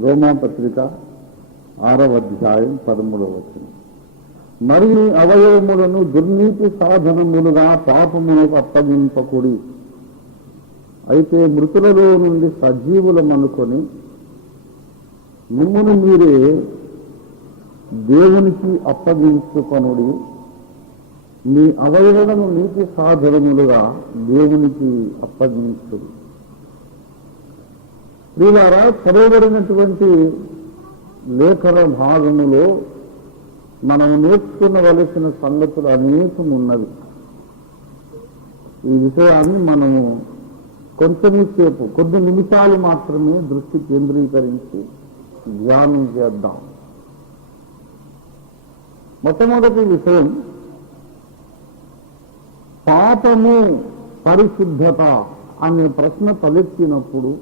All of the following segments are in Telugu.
రోమాపత్రిక 6వ అధ్యాయం 13వ వచనం. మరియు అవయవములను దుర్నీతి సాధనములుగా పాపమునకు అప్పగింపకుడి. అయితే మృతులలో నుండి సజీవులమనుకొని మిమ్మును మీరే దేవునికి అప్పగించుకొనుడి. మీ అవయవలను నీతి సాధనములుగా దేవునికి అప్పగించుడు. ప్రియులారా, చదవబడినటువంటి లేఖన భాగములో మనం నేర్చుకునవలసిన సంగతులు అనేకం ఉన్నవి. ఈ విషయాన్ని మనము కొంచెంసేపు కొద్ది నిమిషాలు మాత్రమే దృష్టి కేంద్రీకరించి ధ్యానం చేద్దాం. మొట్టమొదటి విషయం, పాపము పరిశుద్ధత అనే ప్రశ్న తలెత్తినప్పుడు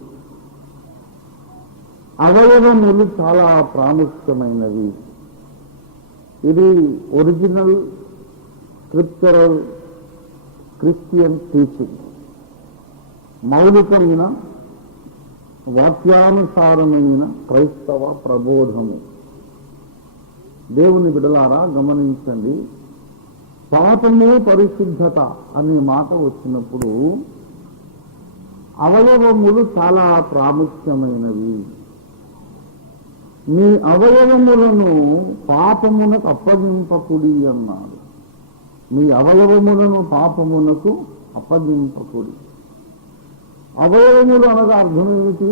అవయవములు చాలా ప్రాముఖ్యమైనవి. ఇది ఒరిజినల్ స్క్రిప్చరల్ క్రిస్టియన్ టీచింగ్, మౌలికమైన వాక్యానుసారమైన క్రైస్తవ ప్రబోధము. దేవుని బిడలారా గమనించండి, పాపమే పరిశుద్ధత అనే మాట వచ్చినప్పుడు అవయవములు చాలా ప్రాముఖ్యమైనవి. మీ అవయవములను పాపమునకు అప్పగింపకుడి అన్నాడు. మీ అవయవములను పాపమునకు అప్పగింపకుడి. అవయవములు అనగా అర్థం ఏమిటి?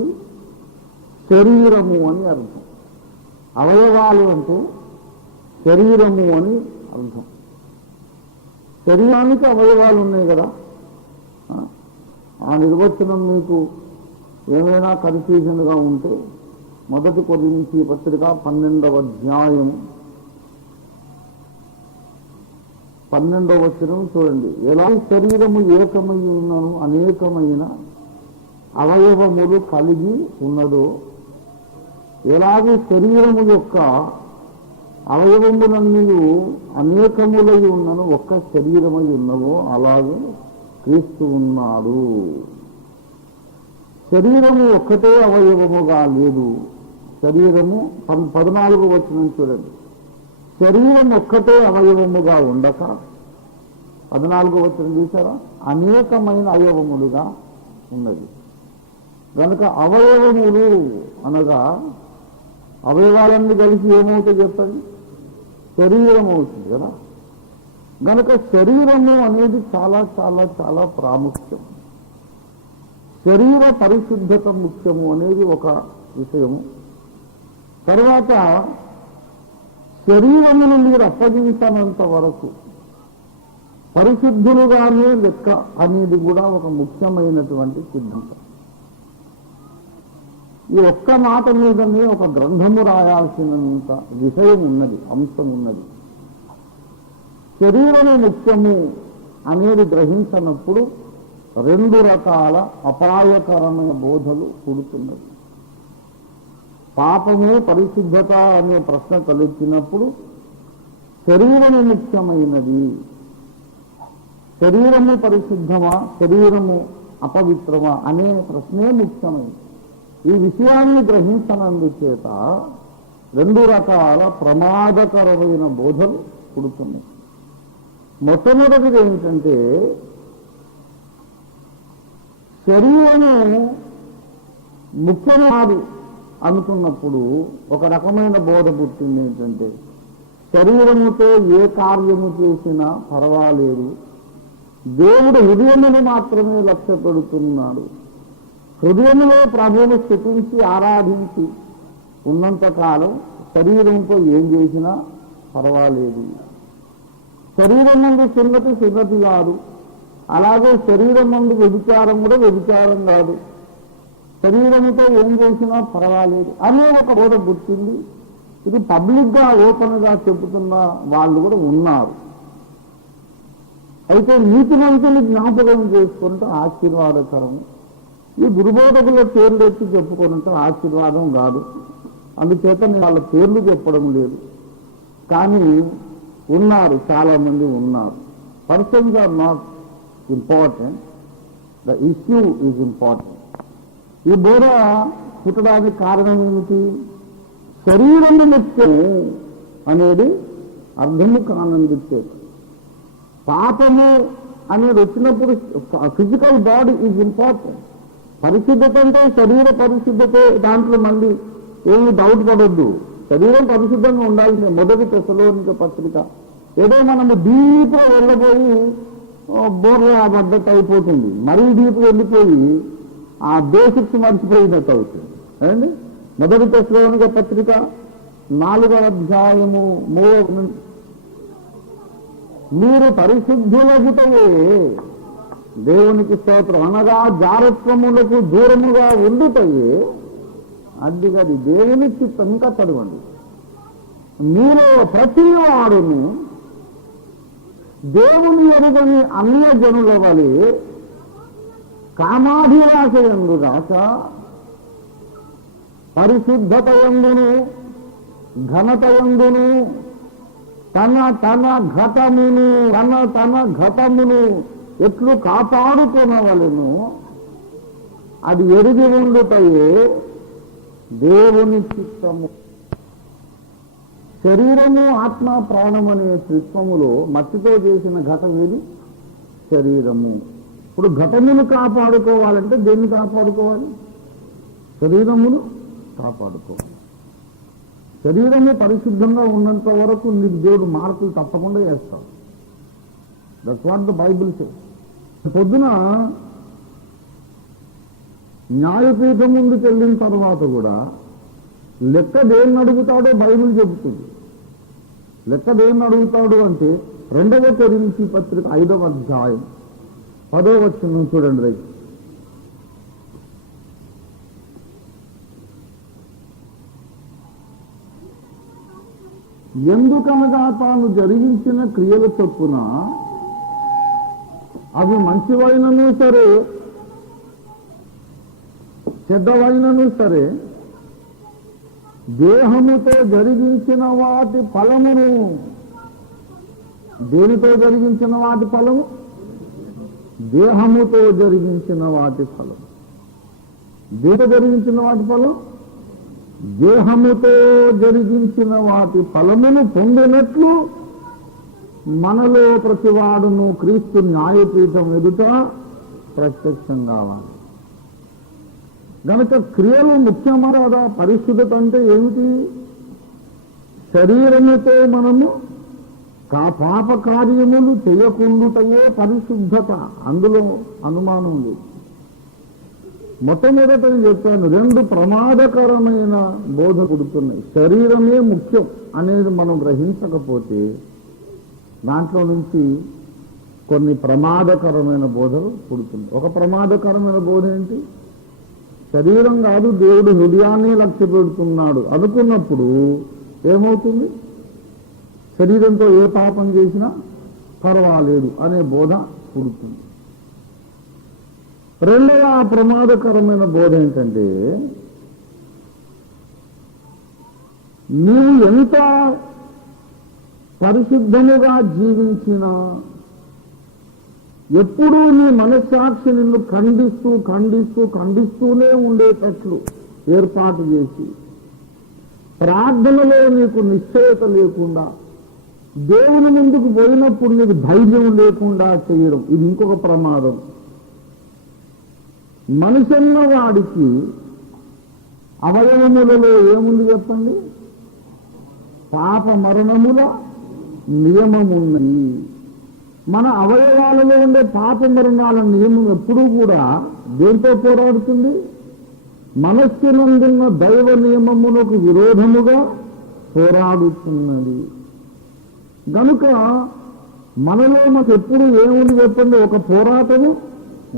శరీరము అని అర్థం. అవయవాలు అంటే శరీరము అని అర్థం. శరీరానికి అవయవాలు ఉన్నాయి కదా. ఆ నిర్వచనం మీకు ఏమైనా కన్ఫ్యూజన్గా ఉంటే మొదటి కొరింథీ పత్రిక 12వ అధ్యాయం 12వ వచనం చూడండి. ఎలా శరీరము ఏకమై ఉన్నను అనేకమైన అవయవములు కలిగి ఉన్నదో, ఎలాగే శరీరము యొక్క అవయవములన్నీ అనేకములై ఉన్నను ఒక్క శరీరమై ఉన్నవో అలాగే క్రీస్తు ఉన్నాడు. శరీరము ఒక్కటే అవయవముగా లేదు. శరీరము 14వ వచనం చూడండి. శరీరం ఒక్కటే అవయవముగా ఉండక 14వ వచనం చూసారా, అనేకమైన అవయవములుగా ఉన్నది. కనుక అవయవములు అనగా అవయవాలన్నీ కలిసి ఏమవుతుంది చెప్పండి? శరీరం అవుతుంది కదా. కనుక శరీరము అనేది చాలా చాలా చాలా ప్రాముఖ్యం. శరీర పరిశుద్ధత ముఖ్యము అనేది ఒక విషయము. తర్వాత శరీరమును మీరు అప్పగించనంత వరకు పరిశుద్ధులుగానే లెక్క అనేది కూడా ఒక ముఖ్యమైనటువంటి సిద్ధాంతం. ఈ ఒక్క మాట మీదనే ఒక గ్రంథము రాయాల్సినంత విషయం ఉన్నది, అంశం ఉన్నది. శరీరము ముఖ్యము అనేది గ్రహించినప్పుడు 2 రకాల అపాయకరమైన బోధలు పుడుతున్నది. పాపము పరిశుద్ధత అనే ప్రశ్న తలెత్తినప్పుడు శరీరము ముఖ్యమైనది. శరీరము పరిశుద్ధమా, శరీరము అపవిత్రమా అనే ప్రశ్నే ముఖ్యమైనది. ఈ విషయాన్ని గ్రహించనందుచేత 2 రకాల ప్రమాదకరమైన బోధలు పుడుతున్నాయి. మొట్టమొదటిది ఏంటంటే, శరీరము ముఖ్యమాదు అనుకున్నప్పుడు ఒక రకమైన బోధ పుట్టింది. ఏంటంటే, శరీరముతో ఏ కార్యము చేసినా పర్వాలేదు, దేవుడు హృదయమును మాత్రమే లక్ష్య పెడుతున్నాడు. హృదయములో ప్రభువును స్తుతించి ఆరాధించి ఉన్నంతకాలం శరీరంతో ఏం చేసినా పర్వాలేదు. శరీరం ముందు సున్నతి కాదు, అలాగే శరీరం ముందు వ్యభిచారం కూడా వ్యభిచారం కాదు, శరీరంతో ఏం చేసినా పర్వాలేదు అనే ఒక బోధ పుట్టింది. ఇది పబ్లిక్గా ఓపెన్గా చెబుతున్న వాళ్ళు కూడా ఉన్నారు. అయితే నీతిమంతులు జ్ఞాపకం చేసుకుంటే ఆశీర్వాదకరం. ఈ దుర్బోధకుల పేర్లు ఎత్తి చెప్పుకుంటే ఆశీర్వాదం కాదు. అందుచేత నేను వాళ్ళ పేర్లు చెప్పడం లేదు, కానీ ఉన్నారు, చాలా మంది ఉన్నారు. Persons are not important, the issue is important. ఈ బోధ పుట్టడానికి కారణం ఏమిటి? శరీరము ముఖ్యము అనేది అర్థము కానందుచ్చేది. పాపము అనేది వచ్చినప్పుడు ఫిజికల్ బాడీ ఈజ్ ఇంపార్టెంట్. పరిశుద్ధత అంటే శరీర పరిశుద్ధతే, దాంట్లో మళ్ళీ ఏమి డౌట్ పడొద్దు. శరీరం పరిశుద్ధంగా ఉండాల్సిన మొదటి తెస్సలోనిక పత్రిక. ఏదో మనము డీప్గా వెళ్ళబోయి బోర్లా పడ్డట్టు అయిపోతుంది, మరీ డీప్గా వెళ్ళిపోయి ఆ బేసిక్స్ మర్చిపోయినట్టు అవుతుంది. అండి మొదటి తెస్సలోనిక పత్రిక 4వ అధ్యాయము 3వ, మీరు పరిశుద్ధులగుటయే దేవునికి స్తోత్రం, అనగా జారత్వములకు దూరముగా ఉండుటయే అడ్డిగది దేవుని చిత్తం. ఇంకా చదవండి. మీరు ప్రతి వాడును దేవుని ఎరుగని అన్య జనుల వలె కామాభిలాషయందు గాక పరిశుద్ధతయందును ఘనతయందును తన ఘటమును ఎట్లు కాపాడుకునవలెను అది ఎరిగి ఉండుటయే దేవుని చిత్తము. శరీరము ఆత్మ ప్రాణం అనే త్రిత్వములో మట్టితో చేసిన ఘటం ఏది? శరీరము. ఇప్పుడు ఘటమును కాపాడుకోవాలంటే దేన్ని కాపాడుకోవాలి? శరీరమును కాపాడుకోవాలి. శరీరము పరిశుద్ధంగా ఉన్నంత వరకు నీకు దేవుడు మార్పులు తప్పకుండా వేస్తాడు. That's what the Bible says. పొద్దున న్యాయపీఠం ముందుకు వెళ్ళిన తర్వాత కూడా లెక్క దేన్ని అడుగుతాడో బైబిల్ చెబుతుంది. లెక్క దేన్ని అడుగుతాడు అంటే 2వ కొరింథీ పత్రిక 5వ అధ్యాయం 10వ వచనం చూడండి. రైట్, ఎందుకనగా తాను జరిగించిన క్రియల చొప్పున అవి మంచివైనను సరే చెడ్డవైనను సరే దేహముతో జరిగించిన వాటి ఫలమును, దేనితో జరిగించిన వాటి ఫలము? దేహముతో జరిగించిన వాటి ఫలం. దేనితో జరిగించిన వాటి ఫలం? దేహముతో జరిగించిన వాటి ఫలమును పొందినట్లు మనలో ప్రతివాడును క్రీస్తు న్యాయపీఠం ఎదుట ప్రత్యక్షం కావాలి. గనక క్రియలు ముఖ్యమా కదా? పరిశుద్ధత అంటే ఏమిటి? శరీరముతో మనము పాప కార్యములు చేయకుండాటయే పరిశుద్ధత. అందులో అనుమానం లేదు. మొట్టమొదట నేను చెప్పాను, 2 ప్రమాదకరమైన బోధ పుడుతున్నాయి. శరీరమే ముఖ్యం అనేది మనం గ్రహించకపోతే దాంట్లో నుంచి కొన్ని ప్రమాదకరమైన బోధలు పుడుతుంది. ఒక ప్రమాదకరమైన బోధ ఏంటి? శరీరం కాదు, దేవుడు హృదయాన్ని లక్ష్య పెడుతున్నాడు అనుకున్నప్పుడు ఏమవుతుంది? శరీరంతో ఏ పాపం చేసినా పర్వాలేదు అనే బోధ పుడుతుంది. రెండవ ప్రమాదకరమైన బోధ ఏంటంటే, నీవు ఎంత పరిశుద్ధముగా జీవించినా ఎప్పుడూ నీ మనస్సాక్షి నిన్ను ఖండిస్తూనే ఉండేటట్లు ఏర్పాటు చేసి, ప్రార్థనలో నీకు నిశ్చయత లేకుండా, దేవుని ముందుకు పోయినప్పుడు నీకు ధైర్యం లేకుండా చేయడం, ఇది ఇంకొక ప్రమాదం. మనిషన్న వాడికి అవయవములలో ఏముంది చెప్పండి? పాప మరణముల నియమమున్నది. మన అవయవాలలో ఉండే పాప మరణాల నియమం ఎప్పుడూ కూడా దేంతో పోరాడుతుంది? మనస్సునందున్న దైవ నియమమునకు విరోధముగా పోరాడుతున్నది. గనుక మనలో మాకు ఎప్పుడు ఏముంది చెప్పండి? ఒక పోరాటము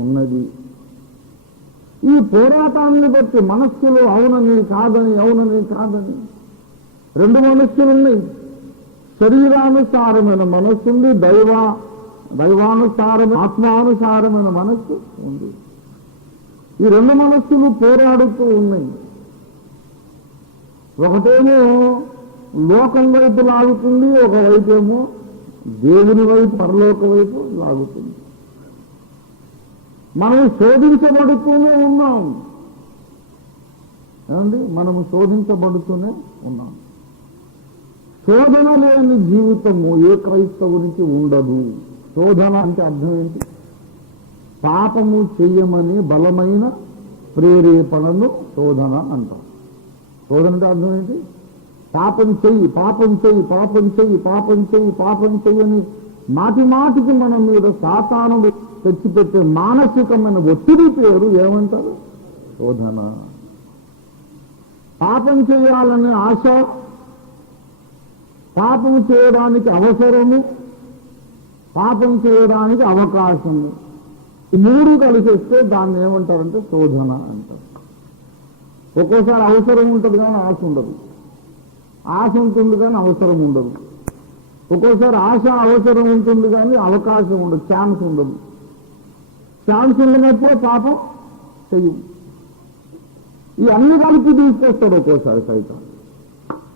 ఉన్నది. ఈ పోరాటాన్ని బట్టి మనస్సులో అవునని కాదని 2 మనస్సులున్నాయి. శరీరానుసారమైన మనస్సు ఉంది, దైవానుసారమైన ఆత్మానుసారమైన మనస్సు ఉంది. ఈ 2 మనస్సులు పోరాడుతూ ఉన్నాయి. ఒకటేమో లోకం వైపు లాగుతుంది, ఒకవైపేమో దేవుని వైపు, పరలోక వైపు లాగుతుంది. మనం శోధించబడుతూనే ఉన్నాం. ఏమండి మనము శోధించబడుతూనే ఉన్నాం. శోధన లేని జీవితము ఏ క్రైస్తవునికి ఉండదు. శోధన అంటే అర్థం ఏంటి? పాపము చెయ్యమని బలమైన ప్రేరేపణను శోధన అంటాం. శోధన అంటే అర్థం ఏంటి? పాపం చెయ్యి, పాపం చెయ్యి, పాపం చెయ్యి, పాపం చెయ్యి, పాపం చెయ్యని మాటి మాటికి మన మీద సాతాను తెచ్చిపెట్టే మానసికమైన ఒత్తిడి పేరు ఏమంటారు? శోధన. పాపం చేయాలనే ఆశ, పాపం చేయడానికి అవసరము, పాపం చేయడానికి అవకాశము, ఈ మూడు కలిసి వస్తే దాన్ని ఏమంటారంటే శోధన అంటారు. ఒక్కోసారి అవసరం ఉంటుంది కానీ ఆశ ఉండదు, ఆశ ఉంటుంది కానీ అవసరం ఉండదు. ఒక్కోసారి ఆశ అవసరం ఉంటుంది కానీ అవకాశం ఉండదు, ఛాన్స్ ఉండదు. ఛాన్స్ ఉండనప్పుడే పాపం చెయ్యం. ఈ అన్ని కలిపి తీసుకొస్తాడు ఒక్కోసారి సైతం.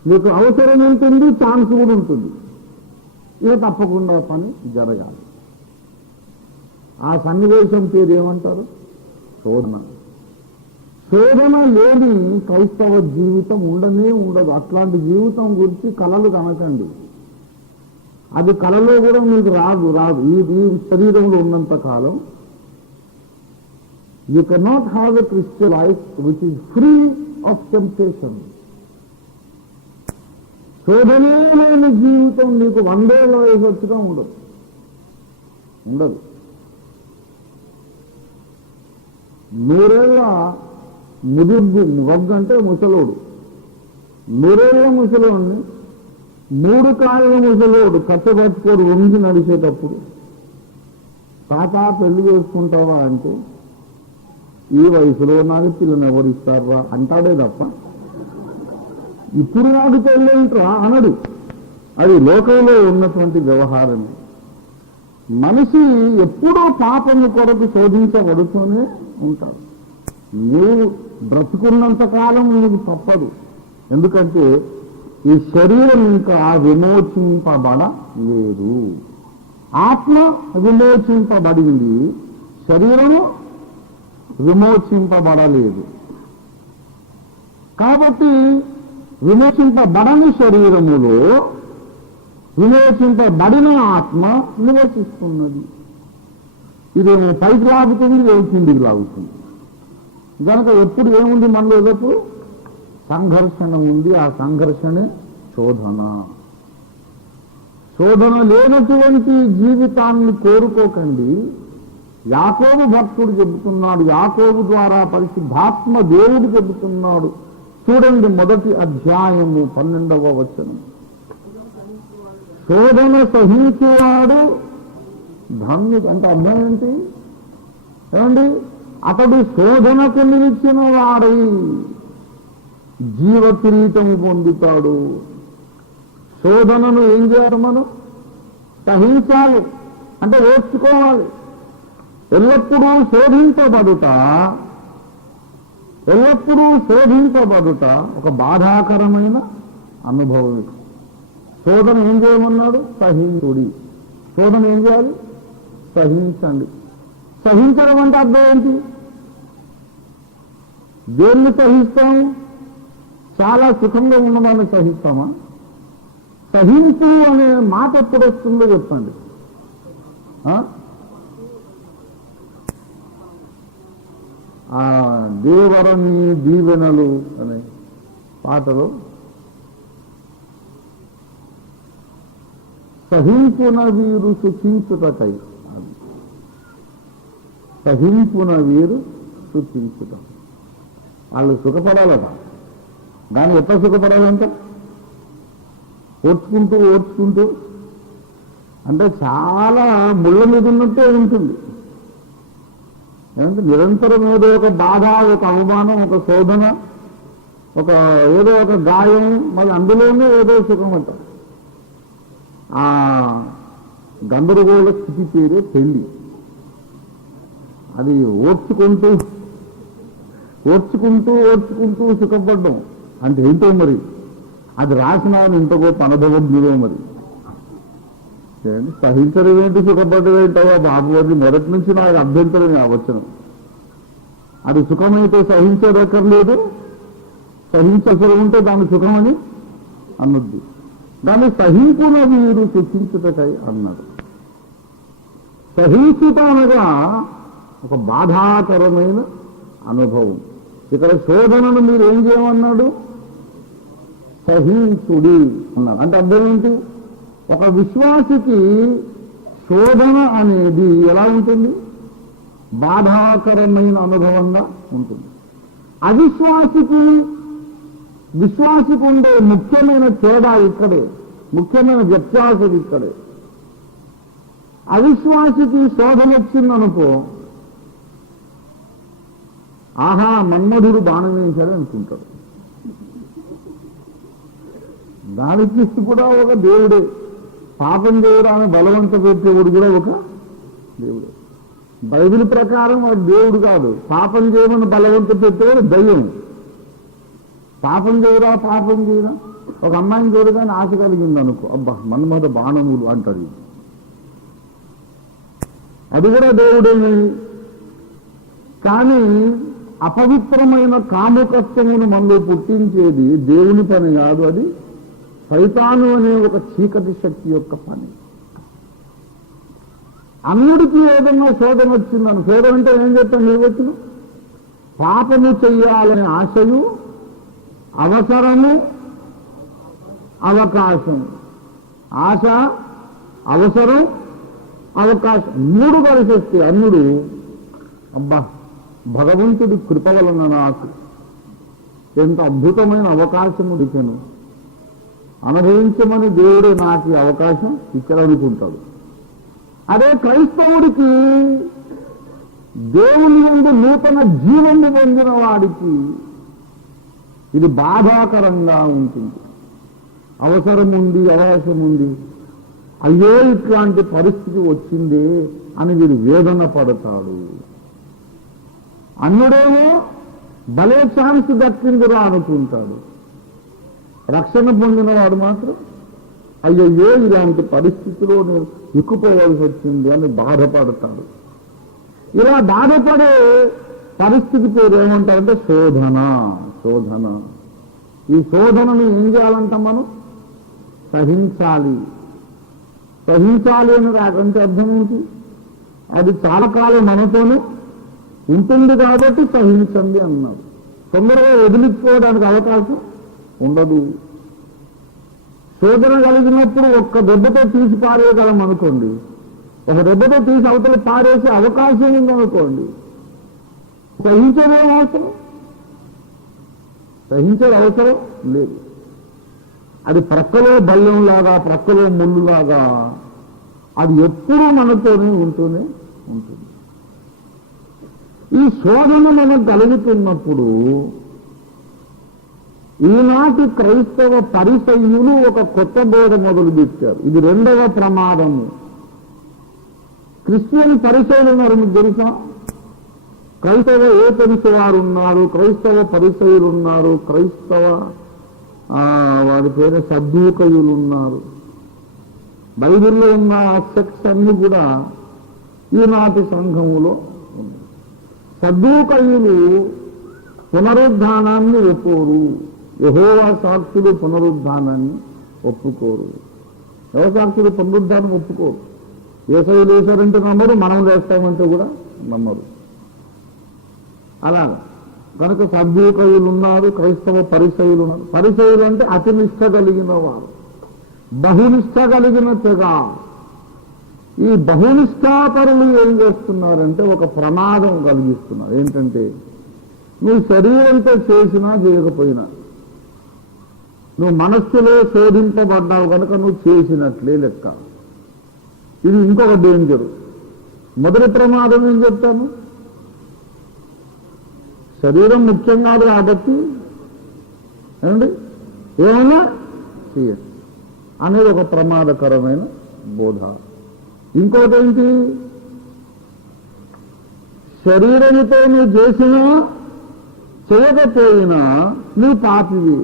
మీకు అవసరం ఉంటుంది, ఛాన్స్ కూడా ఉంటుంది, ఇక తప్పకుండా పని జరగాలి. ఆ సన్నివేశం పేరు ఏమంటారు? శోధన. శోధన లేని క్రైస్తవ జీవితం ఉండనే ఉండదు. అట్లాంటి జీవితం గురించి కలలు కనకండి. అది కలలో కూడా మీకు రాదు రాదు ఈ శరీరంలో ఉన్నంత కాలం. You cannot have a Christian life which is free of temptation. శోధనే లేని జీవితం నీకు 100 ఏళ్ల వయసు వచ్చినా ఉండదు, ఉండదు. 100 ఏళ్ల మొగ్గ అంటే ముసలోడు, 100 ఏళ్ల ముసలోడిని 3 కాళ్ళ ముసలోడు కట్టబట్టుకోడు వంగి నడిచేటప్పుడు తాత పెళ్లి చేసుకుంటావా అంటే ఈ వయసులో నాకు పిల్లని ఎవరు ఇస్తారా అంటాడే తప్ప ఇప్పుడు నాకు పెళ్ళేంట్రా అనడు. అది లోకంలో ఉన్నటువంటి వ్యవహారమే. మనిషి ఎప్పుడో పాపము కొరకు శోధించబడుతూనే ఉంటాడు. నీవు బ్రతుకున్నంత కాలం నీకు తప్పదు. ఎందుకంటే ఈ శరీరం ఇంకా విమోచింపబడలేదు. ఆత్మ విమోచింపబడింది, శరీరము విమోచింపబడలేదు. కాబట్టి విమోచింపబడని శరీరములో విమోచింపబడిన ఆత్మ నివసిస్తున్నది. ఇదేమో పైకి లాగుతుంది, ఇదేమో కిందికి లాగుతుంది. కనుక ఎప్పుడు ఏముంది మనలో? ఎదుపు సంఘర్షణ ఉంది. ఆ సంఘర్షణే శోధన. శోధన లేనటువంటి జీవితాన్ని కోరుకోకండి. యాకోబు భక్తుడు చెబుతున్నాడు, యాకోబు ద్వారా పరిశుద్ధాత్మ దేవుడు చెబుతున్నాడు. చూడండి, 1వ అధ్యాయము 12వ వచనం. శోధన సహించేవాడు ధన్యుడు. అంటే అర్థం ఏంటి? ఏమండి, అతడు శోధనకు నిలిచిన వాడై జీవ కిరీటం పొందుతాడు. శోధనను ఏం చేయాలి? మనం సహించాలి, అంటే ఓర్చుకోవాలి. ఎల్లప్పుడూ శోధింపబడుట, ఎల్లప్పుడూ శోధింపబడుట ఒక బాధాకరమైన అనుభవం. శోధన ఏం చేయమన్నాడు? సహించుడి. శోధన ఏం చేయాలి? సహించండి. సహించడం అంటే అర్థం ఏంటి? దేన్ని సహిస్తాము? చాలా సుఖంగా ఉన్నదాన్ని సహిస్తామా? సహించు అనే మాట ఎప్పుడు వస్తుందో చెప్పండి. ఆ దేవరని దీవెనలు అనే పాటలో సహింపున వీరు సుఖించుటకై, సహింపున వీరు సుఖించుట. వాళ్ళు సుఖపడాలట, కానీ ఎట్లా సుఖపడాలంట? ఓర్చుకుంటూ ఓర్చుకుంటూ, అంటే చాలా ముళ్ళ మీద ఉన్నట్టే ఉంటుంది. ఏమంటే నిరంతరం ఏదో ఒక బాధ, ఒక అవమానం, ఒక శోధన, ఒక ఏదో ఒక గాయం, మరి అందులోనే ఏదో సుఖం అంట. ఆ గందరగోళ స్థితి పేరే పెళ్లి. అది ఓర్చుకుంటూ ఓర్చుకుంటూ ఓర్చుకుంటూ సుఖపడ్డం అంటే ఏంటో మరి. అది రాసిన ఇంత గొప్ప అనుభవజ్ఞులో మరి. సహించడం ఏంటి, సుఖపడ్డం ఏంటో బాబు, అది మొదటి నుంచి నాకు అభ్యంతరమే ఆ వచనం. అది సుఖమైతే సహించదక్కర్లేదు, సహించసలు ఉంటే దాని సుఖమని అన్నది. దాన్ని సహింపున వీరు సుఖించుటకై అన్నాడు. సహించుట అనగా ఒక బాధాకరమైన అనుభవం. ఇక్కడ శోధనను మీరు ఏం చేయమన్నాడు? సహించుడి అన్నారు. అంటే అర్థం ఏంటి? ఒక విశ్వాసికి శోధన అనేది ఎలా ఉంటుంది? బాధాకరమైన అనుభవంగా ఉంటుంది. విశ్వాసికి ఉండే ముఖ్యమైన తేడా ఇక్కడే, ముఖ్యమైన వ్యత్యాసం ఇక్కడే. అవిశ్వాసికి శోధన వచ్చిందనుకో, ఆహా మన్మధుడు బాణం వేయించాడు అనుకుంటాడు. దానికి కూడా ఒక దేవుడే. పాపం చేయడానికి బలవంత పెట్టేవాడు కూడా ఒక దేవుడే. బైబిల్ ప్రకారం వాడు దేవుడు కాదు. పాపం చేయమని బలవంత పెట్టేవాడు దయ్యం. పాపం చేయరా ఒక అమ్మాయిని చూడగానే ఆశ కలిగింది అనుకో, అబ్బా మన్మథ బాణములు అంటాడు. అది కూడా దేవుడేమి. కానీ అపవిత్రమైన కాముకత్వమును మనలో పుట్టించేది దేవుని పని కాదు, అది సైతాను అనే ఒక చీకటి శక్తి యొక్క పని. అన్నుడికి ఏదన్నా శోధన వచ్చిందని, శోధన అంటే ఏం చెప్తాను నిర్వచనం? పాపము చెయ్యాలనే ఆశయు, అవసరము, అవకాశం. ఆశ, అవసరం, అవకాశం మూడు కలిసి వస్తే అన్నుడు అబ్బా భగవంతుడి కృప వలన నాకు ఎంత అద్భుతమైన అవకాశం ఇచ్చాను, అనుభవించమని దేవుడు నాకు ఈ అవకాశం ఇచ్చాడనుకుంటాడు. అదే క్రైస్తవుడికి దేవుని ముందు నూతన జీవము పొందిన వాడికి ఇది బాధాకరంగా ఉంటుంది. అవసరం ఉంది, అవకాశం ఉంది, అయ్యో ఇట్లాంటి పరిస్థితి వచ్చిందే అని వీడు వేదన పడతాడు. అన్నుడేమో భలే ఛాన్స్ దక్కిందిరా అనుకుంటాడు. రక్షణ పొందినవాడు మాత్రం అయ్యయ్యో ఇలాంటి పరిస్థితిలో నేను ఇక్కుపోవాల్సి వచ్చింది అని బాధపడతాడు. ఇలా బాధపడే పరిస్థితి పేరు ఏమంటారంటే శోధన. ఈ శోధనను ఏం చేయాలంట? మనం సహించాలి అని రాకంటే అర్థం ఏంటి? అది చాలా కాలం మనతోనే ఉంటుంది కాబట్టి సహించండి అన్నారు. తొందరగా వదిలించుకోవడానికి అవకాశం ఉండదు. శోధన కలిగినప్పుడు ఒక్క దెబ్బతో తీసి పారేయగలం అనుకోండి, ఒక దెబ్బతో తీసి అవతల పారేసే అవకాశం ఉందనుకోండి, సహించేదే అవసరం లేదు. అది ప్రక్కలో బల్యంలాగా, ప్రక్కలో ముళ్ళులాగా అది ఎప్పుడూ మనతోనే ఉంటూనే ఉంటుంది. ఈ శోధన మనం కలుగుతున్నప్పుడు ఈనాటి క్రైస్తవ పరిసయ్యులు ఒక కొత్త బోధ మొదలుపెట్టారు. ఇది రెండవ ప్రమాదము. క్రిస్టియన్ పరిసయ్యులు ఉన్నారు, మీకు తెలుసా? క్రైస్తవ ఏతనిసి వారు ఉన్నారు, క్రైస్తవ పరిసయ్యులు ఉన్నారు, క్రైస్తవ వారి పేరు సద్దూకయులు ఉన్నారు. బైబిల్లో ఉన్న సెక్స్ అన్ని కూడా ఈనాటి సంఘములో ఉన్నాయి. సద్దూకయులు పునరుద్ధానాన్ని ఒప్పుకోరు. యెహోవా సాక్షులు పునరుద్ధానాన్ని ఒప్పుకోరు. యెహోవా సాక్షులు పునరుద్ధానం ఒప్పుకోరు. యేసయ్య లేచారంటే నమ్మరు, మనం లేస్తామంటే కూడా నమ్మరు. అలాగా కనుక సద్దూకయులు ఉన్నారు, క్రైస్తవ పరిసయ్యులు ఉన్నారు. పరిసయ్యులు అంటే అతి నిష్ట కలిగిన వారు, బహునిష్ట కలిగిన తెగ. ఈ బహునిష్టాపరులు ఏం చేస్తున్నారంటే ఒక ప్రమాదం కలిగిస్తున్నారు. ఏంటంటే నువ్వు శరీరంతో చేసినా చేయకపోయినా నువ్వు మనస్సులో శోధింపబడ్డావు కనుక నువ్వు చేసినట్లే లెక్క. ఇది ఇంకొక డేంజరు. మొదటి ప్రమాదం ఏం చెప్తాను? శరీరం ముఖ్యం కాదు కాబట్టి ఏమండి ఏమన్నా చేయదు అనేది ఒక ప్రమాదకరమైన బోధ. ఇంకోటి ఏంటి? శరీరంతో నువ్వు చేసినా చేయకపోయినా నువ్వు పాపివి,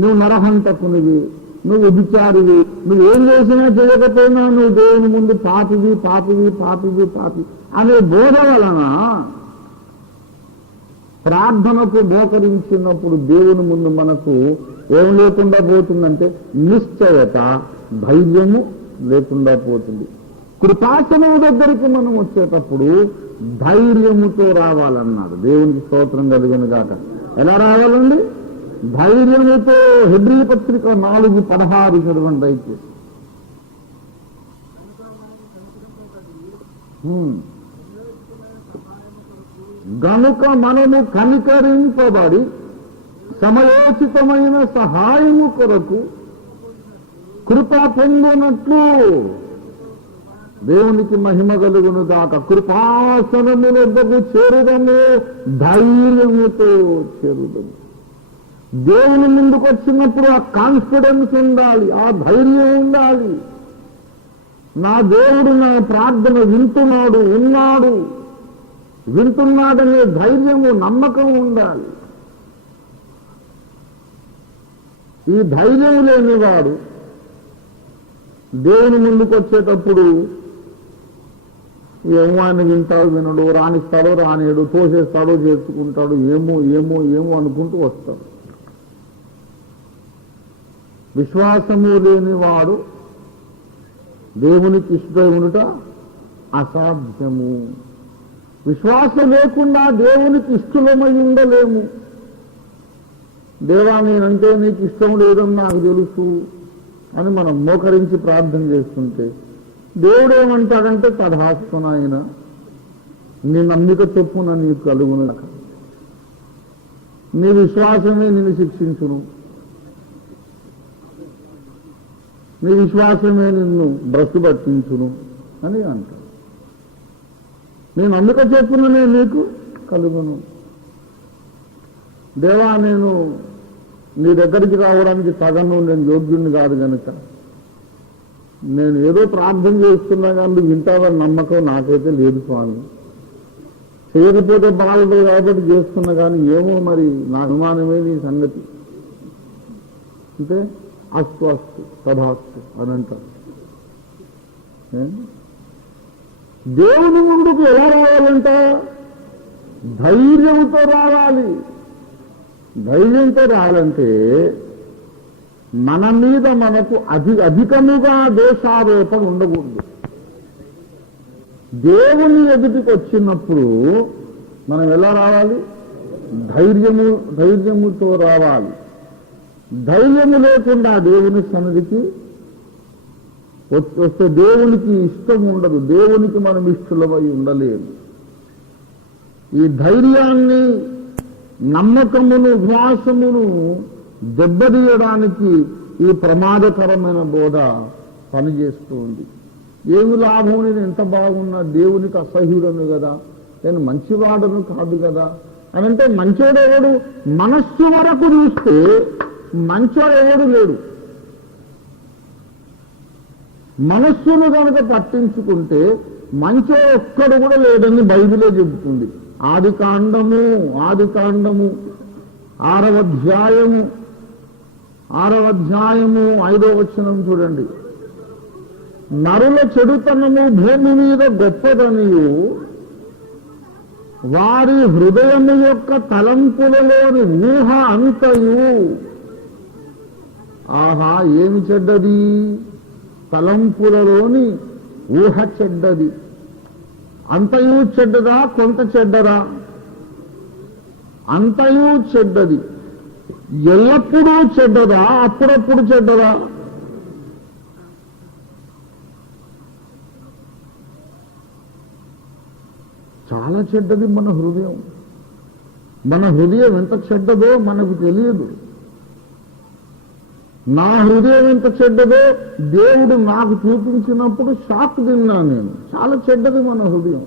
నువ్వు నరహంతకునివి, నువ్వు వ్యభిచారివి, నువ్వేం చేసినా చేయకపోయినా నువ్వు దేవుని ముందు పాపివి పాపివి పాపివి పాపి అనే బోధ వలన ప్రార్థనకు మోకరించినప్పుడు దేవుని ముందు మనకు ఏం లేకుండా పోతుందంటే నిశ్చయత, ధైర్యము లేకుండా పోతుంది. కృపాసనం దగ్గరికి మనం వచ్చేటప్పుడు ధైర్యముతో రావాలన్నాడు. దేవునికి స్తోత్రం కలిగిన గాక. ఎలా రావాలండి? ధైర్యముతో. హెబ్రీ పత్రిక 4:16 చదవండి దయచేసి. గనుక మనము కనికరింపబడి సమయోచితమైన సహాయము కొరకు కృప పొందినట్లు, దేవునికి మహిమ కలుగును గాక, కృపాసనము వద్దకు చేరుదము, ధైర్యముతో చేరుదము. దేవుని ముందుకు వచ్చినప్పుడు ఆ కాన్ఫిడెన్స్ ఉండాలి, ఆ ధైర్యం ఉండాలి. నా దేవుడు నా ప్రార్థన వింటున్నాడనే ధైర్యము, నమ్మకం ఉండాలి. ఈ ధైర్యం లేనివాడు దేవుని ముందుకు వచ్చేటప్పుడు ఏమో ఆయన వింటాడు, వినడు, రాణిస్తాడో రానేడు, తోసేస్తాడో చేర్చుకుంటాడు, ఏమో అనుకుంటూ వస్తాడు. విశ్వాసము లేనివాడు దేవునికి ఇష్టమై ఉండుట అసాధ్యము. విశ్వాసం లేకుండా దేవునికి ఇష్టమై ఉండలేము. దేవా, నేనంటే నీకు ఇష్టం లేదని నాకు తెలుసు అని మనం మోకరించి ప్రార్థన చేస్తుంటే దేవుడు ఏమంటాడంటే, తథాస్తు నాయన, నీ నమ్మిక చొప్పున నీకు కలుగును, నీ విశ్వాసమే నిన్ను శిక్షించును, నీ విశ్వాసమే నిన్ను భ్రష్టు పట్టించును అని అంటాడు. నీ నమ్మిక చొప్పున నేను నీకు కలుగును. దేవా, నేను నీ దగ్గరికి రావడానికి తగను, నేను యోగ్యుడిని కాదు కనుక నేను ఏదో ప్రార్థన చేస్తున్నా కానీ నువ్వు వింటావని నమ్మకం నాకైతే లేదు స్వామి. చేయకపోతే బాగుండదు కాబట్టి చేస్తున్నా కానీ ఏమో మరి నా అనుమానమే నీ సంగతి అంటే అస్తు తథాస్తు అని అంటారు. దేవుని ముందుకు ఎలా రావాలంట? ధైర్యంతో రావాలి. ధైర్యంతో రావాలంటే మన మీద మనకు అధికముగా దోషారోపణ ఉండకూడదు. దేవుని ఎదుటికి వచ్చినప్పుడు మనం ఎలా రావాలి? ధైర్యముతో రావాలి. ధైర్యము లేకుండా దేవుని సన్నిధికి వస్తే దేవునికి ఇష్టం ఉండదు, దేవునికి మనం ఇష్టలమై ఉండలేము. ఈ ధైర్యాన్ని, నమ్మకమును, విశ్వాసమును దెబ్బతీయడానికి ఈ ప్రమాదకరమైన బోధ పనిచేస్తూ ఉంది. ఏమి లాభం, నేను ఎంత బాగున్నా దేవునికి అసహ్యుడను కదా, నేను మంచివాడను కాదు కదా అని అంటే, మంచోడెవడు? మనస్సు వరకు చూస్తే మంచోడెవడు లేడు. మనస్సును కనుక పట్టించుకుంటే మంచో ఒక్కడు కూడా లేడని బైబిలే చెబుతుంది. ఆది కాండము 6వ అధ్యాయము 5వ వచనం చూడండి. నరుల చెడుతనము భూమి మీద గొప్పదనియు వారి హృదయము యొక్క తలంపులలోని ఊహ అంతయు. ఆహా, ఏమి చెడ్డది? తలంపులలోని ఊహ చెడ్డది. అంతయు చెడ్డదా? కొంత చెడ్డదా? అంతయు చెడ్డది. ఎల్లప్పుడూ చెడ్డదా? అప్పుడప్పుడు చెడ్డదా? చాలా చెడ్డది మన హృదయం. మన హృదయం ఎంత చెడ్డదో మనకు తెలియదు. నా హృదయం ఎంత చెడ్డదో దేవుడు నాకు చూపించినప్పుడు షాక్ తిన్నాను నేను. చాలా చెడ్డది మన హృదయం.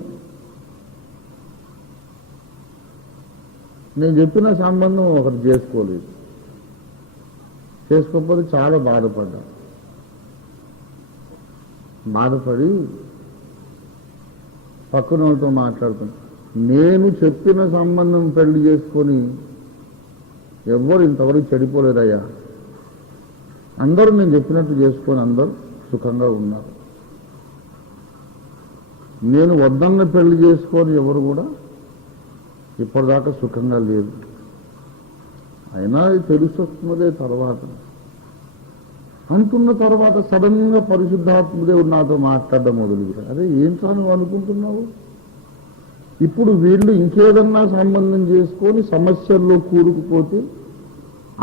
నేను చెప్పిన సంబంధం ఒకటి చేసుకోలేదు, చేసుకోకపోతే చాలా బాధపడి పక్కన వాళ్ళతో మాట్లాడుతాను. నేను చెప్పిన సంబంధం పెళ్లి చేసుకొని ఎవ్వరు ఇంతవరకు చెడిపోలేదయ్యా. అందరూ నేను చెప్పినట్టు చేసుకొని అందరూ సుఖంగా ఉన్నారు. నేను వద్దన్న పెళ్లి చేసుకొని ఎవరు కూడా ఇప్పటిదాకా సుఖంగా లేదు. అయినా అది తెలిసి వస్తున్నదే తర్వాత అంటున్న తర్వాత సడన్గా పరిశుద్ధాత్మదేవుడు నాతో మాట్లాడడం మొదలుపెట్టాడు. అదే ఏంటో నువ్వు అనుకుంటున్నావు? ఇప్పుడు వీళ్ళు ఇంకేదన్నా సంబంధం చేసుకొని సమస్యల్లో కూరుకుపోతే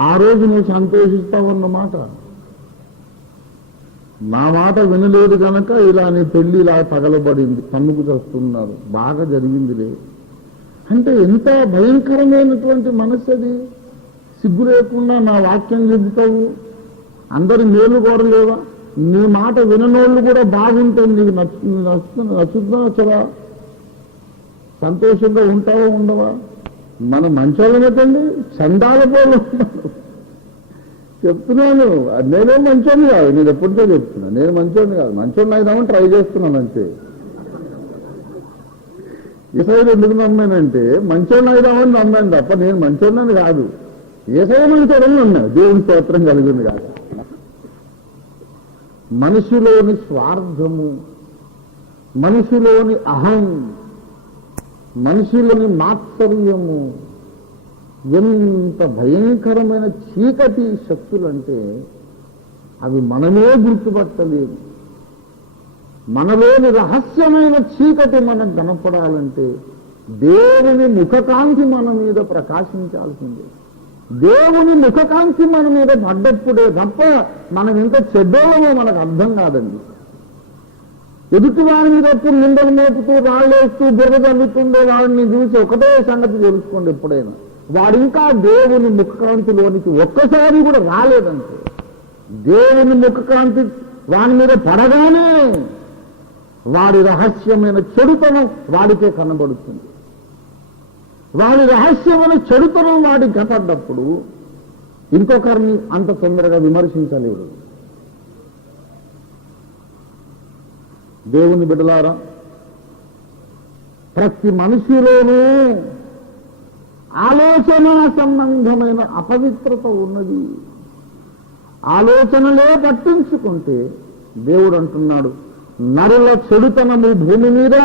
ఆ రోజు నువ్వు సంతోషిస్తావన్నమాట. నా మాట వినలేదు కనుక ఇలా నీ పెళ్లి ఇలా తగలబడింది, కన్నుకు చేస్తున్నారు, బాగా జరిగిందిలే అంటే ఎంత భయంకరమైనటువంటి మనస్సు అది. సిగ్గు లేకుండా నా వాక్యం చెబుతావు, అందరి మేలు కూడా లేవా? నీ మాట విననోళ్ళు కూడా బాగుంటుంది, నీకు నచ్చుతుందా నచ్చరా? సంతోషంగా ఉంటావా ఉండవా? మనం మంచోళ్ళమేటండి, చందాల పోలు చెప్తున్నాను. నేనే మంచోని కాదు, నేను ఎప్పటితో చెప్తున్నా నేను మంచోని కాదు. మంచోడిని అయిదామని ట్రై చేస్తున్నాను అంతే. ఏసైని ఎందుకు నమ్మానంటే మంచోడిని అయిదామని నమ్మాను తప్ప నేను మంచోడిని కాదు. ఏసై మంచోడని నమ్మాను, దేవుని స్తోత్రం కలిగింది కాదు. మనిషిలోని స్వార్థము, మనిషిలోని అహం, మనిషిలోని మాత్సర్యము ఎంత భయంకరమైన చీకటి శక్తులంటే అవి మనమే గుర్తుపట్టలేదు. మనలోని రహస్యమైన చీకటి మనకు కనపడాలంటే దేవుని ముఖకాంతి మన మీద ప్రకాశించాల్సిందే. దేవుని ముఖకాంతి మన మీద పడ్డప్పుడే తప్ప మనం ఎంత చెడ్డోళ్ళమో మనకు అర్థం కాదండి. ఎదుటి వారి మీద ఎప్పుడు నిందలు మోపుతూ రాళ్ళేస్తూ బుర్ర జరుగుతుండే వాడిని చూసి ఒకటే సంగతి తెలుసుకోండి, ఎప్పుడైనా వాడింకా దేవుని ముఖకాంతిలోనికి ఒక్కసారి కూడా రాలేదంటే, దేవుని ముఖకాంతి వాని మీద పడగానే వాడి రహస్యమైన చెడుతనం వాడికే కనబడుతుంది. వాడి రహస్యమైన చెడుతనం వాడికి కనపడ్డప్పుడు ఇంకొకరిని అంత తొందరగా విమర్శించలేడు. దేవుని బిడ్డలారా, ప్రతి మనిషిలోనూ ఆలోచన సంబంధమైన అపవిత్రత ఉన్నది. ఆలోచనలే పట్టించుకుంటే దేవుడు అంటున్నాడు, నరుల చెడుతనము భూమి మీద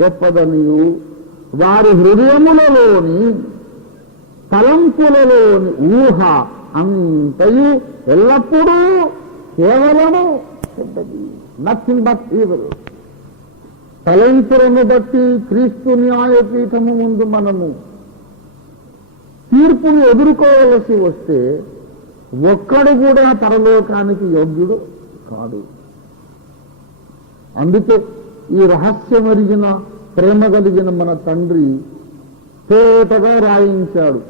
గొప్పదనియు వారి హృదయములలోని తలంపులలోని ఊహ అంతయు ఎల్లప్పుడూ కేవలము చెడ్డది. Nothing but evil. తలంపులను బట్టి క్రీస్తు న్యాయపీఠము ముందు మనము తీర్పును ఎదుర్కోవలసి వస్తే ఒక్కడు కూడా పరలోకానికి యోగ్యుడు కాదు. అందుకే ఈ రహస్యమెరిగిన ప్రేమ కలిగిన మన తండ్రి తేటగా రాయించాడు,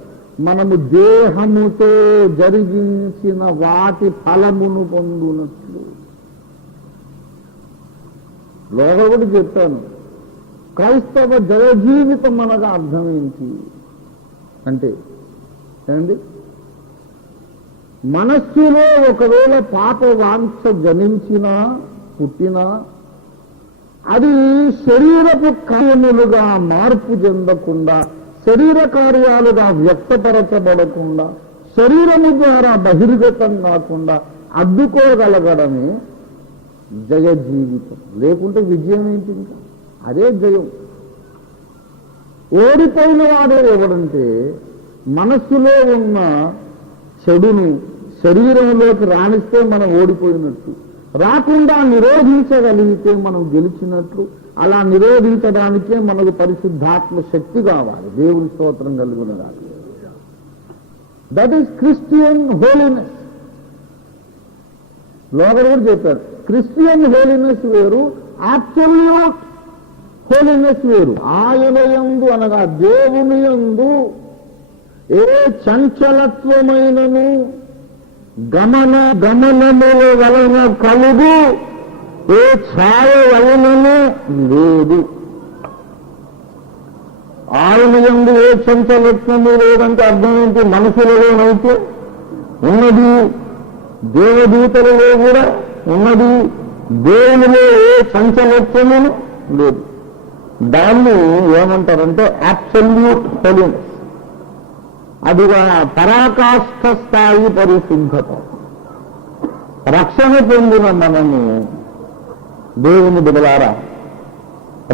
మనము దేహముతో జరిగించిన వాటి ఫలమును పొందునట్లు. లోగా కూడా చెప్పాను, క్రైస్తవ జయ జీవితం అనగా అర్థం ఏంటి అంటే ఏమండి, మనస్సులో ఒకవేళ పాప వాంఛ జనించినా పుట్టినా అది శరీరపు కార్యములుగా మార్పు చెందకుండా, శరీర కార్యాలుగా వ్యక్తపరచబడకుండా, శరీరము ద్వారా బహిర్గతం కాకుండా అడ్డుకోగలగడమే జయ జీవితం. లేకుంటే విజయం ఏంటి? ఇంకా అదే జయం. ఓడిపోయిన వాడే ఎవడంటే మనస్సులో ఉన్న చెడును శరీరంలోకి రాణిస్తే మనం ఓడిపోయినట్టు, రాకుండా నిరోధించగలిగితే మనం గెలిచినట్లు. అలా నిరోధించడానికే మనకు పరిశుద్ధాత్మ శక్తి కావాలి. దేవుని స్తోత్రం కలుగునగాక. That is Christian holiness. లోగర్ కూడా చెప్పారు, క్రిస్టియన్ హోలీనెస్ వేరు, అబ్సల్యూట్ హోలీనెస్ వేరు. ఆయన యందు అనగా దేవుని యందు ఏ చంచలత్వమైనను గమనముల వలన కలుగు ఏ ఛాయ వలనను లేదు. ఆయన యందు ఏ చంచలత్వము లేదంటే అర్థం ఏంటి? మనుషులలోనైతే ఉన్నది, దేవదూతలలో కూడా ఉన్నది, దేవునిలో ఏ చంచలత్వమును లేదు. దాన్ని ఏమంటారంటే అబ్సల్యూట్ హోలీనెస్. అది పరాకాష్ఠ స్థాయి పరిశుద్ధత. రక్షణ పొందిన మనము, దేవుని బిడ్డలారా,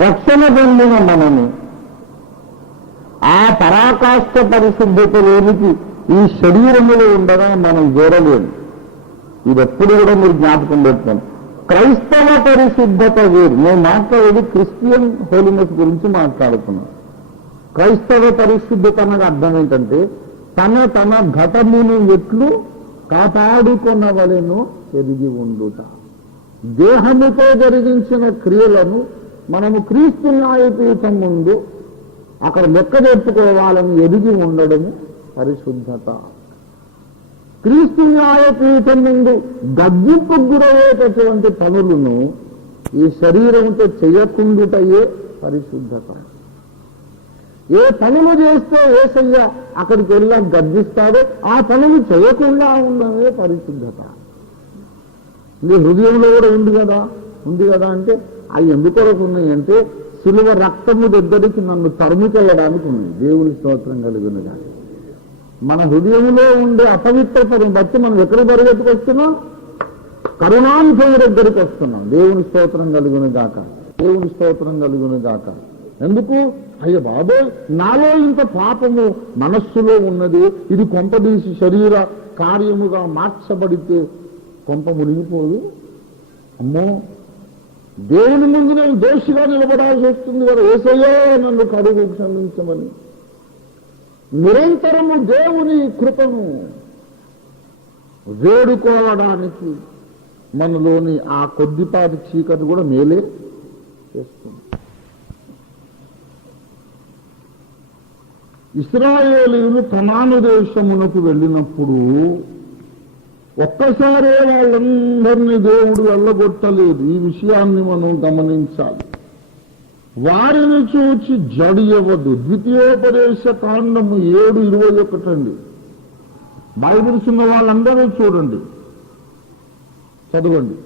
రక్షణ పొందిన మనము ఆ పరాకాష్ఠ పరిశుద్ధతలోనికి ఈ శరీరములో ఉండగా మనం చేరలేము. ఇది ఎప్పుడు కూడా మీరు జ్ఞాపకం పెట్టుకోండి. క్రైస్తవ పరిశుద్ధత వేరు. నేను మాట్లాడేది క్రిస్టియన్ హోలీనెస్ గురించి మాట్లాడుతున్నాను. క్రైస్తవ పరిశుద్ధత అన్నది అర్థం ఏంటంటే తన ఘటమును ఎట్లు కాపాడుకొనవలెను ఎరిగి ఉండుట. దేహముతో జరిగించిన క్రియలను మనము క్రీస్తు న్యాయపీఠం ముందు అక్కడ లెక్క చెప్పుకోవాలని ఎరిగి ఉండడము పరిశుద్ధత. క్రీస్తు న్యాయపీఠం ముందు గద్దింపు గురయ్యేటటువంటి పనులను ఈ శరీరంతో చేయకుండుటయే పరిశుద్ధత. ఏ పనులు చేస్తే యేసయ్య అక్కడికి వెళ్ళా గద్దిస్తాడో ఆ పనులు చేయకుండా ఉండడమే పరిశుద్ధత. నీ హృదయంలో కూడా ఉంది కదా అంటే అవి ఎందుకొరకు ఉన్నాయంటే శిలువ రక్తము దగ్గరికి నన్ను తరుముకెళ్ళడానికి ఉన్నాయి. దేవుని స్తోత్రం కలిగినగా మన హృదయంలో ఉండే అపవిత్రతను బట్టి మనం ఎక్కడికి పరిగెత్తుకొస్తున్నాం? కరుణాంశము దగ్గరికి వస్తున్నాం. దేవుని స్తోత్రం కలుగును గాక, దేవుని స్తోత్రం కలుగును గాక. ఎందుకు? అయ్య బాబోయ్, నాలో ఇంత పాపము మనస్సులో ఉన్నది, ఇది కొంపదీసి శరీర కార్యముగా మార్చబడితే కొంప మునిగిపోదు. అమ్మో, దేవుని ముందు నేను దోషిగా నిలబడాల్సి వస్తుంది కదా, యేసయ్యా నన్ను కడుగు క్షమించమని నిరంతరము దేవుని కృపను వేడుకోవడానికి మనలోని ఆ కొద్దిపాటి చీకటి కూడా మేలే చేస్తుంది. ఇశ్రాయేలీయులు కనాను దేశమునకు వెళ్ళినప్పుడు ఒక్కసారే వాళ్ళందరినీ దేవుడు వెళ్ళగొట్టలేదు. ఈ విషయాన్ని మనం గమనించాలి. వారిని చూచి జడియవద్దు. ద్వితీయోపదేశ కాండము 7:21 బైబిల్స్ ఉన్న వాళ్ళందరూ చూడండి, చదవండి.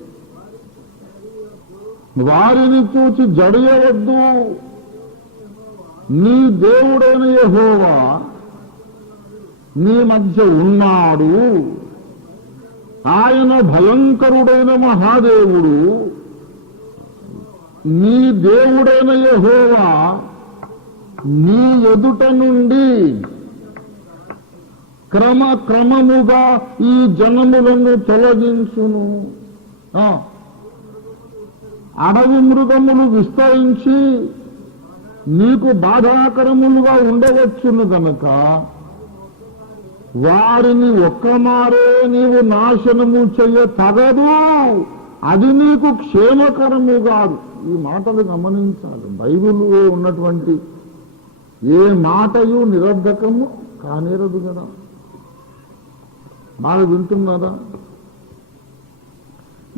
వారిని చూచి జడియవద్దు, నీ దేవుడైన యెహోవా నీ మధ్య ఉన్నాడు, ఆయన భయంకరుడైన మహాదేవుడు. నీ దేవుడైన యెహోవా నీ ఎదుట నుండి క్రమముగా ఈ జనములను తొలగించును. అడవి మృగములు విస్తరించి నీకు బాధాకరములుగా ఉండవచ్చును గనుక వారిని ఒక్కమారే నీవు నాశనము చెయ్య తగదు, అది నీకు క్షేమకరము కాదు. ఈ మాటలు గమనించాలి. బైబిల్లో ఉన్నటువంటి ఏ మాటయు నిరర్ధకము కానేరదు కదా. బాగా వింటున్నారా?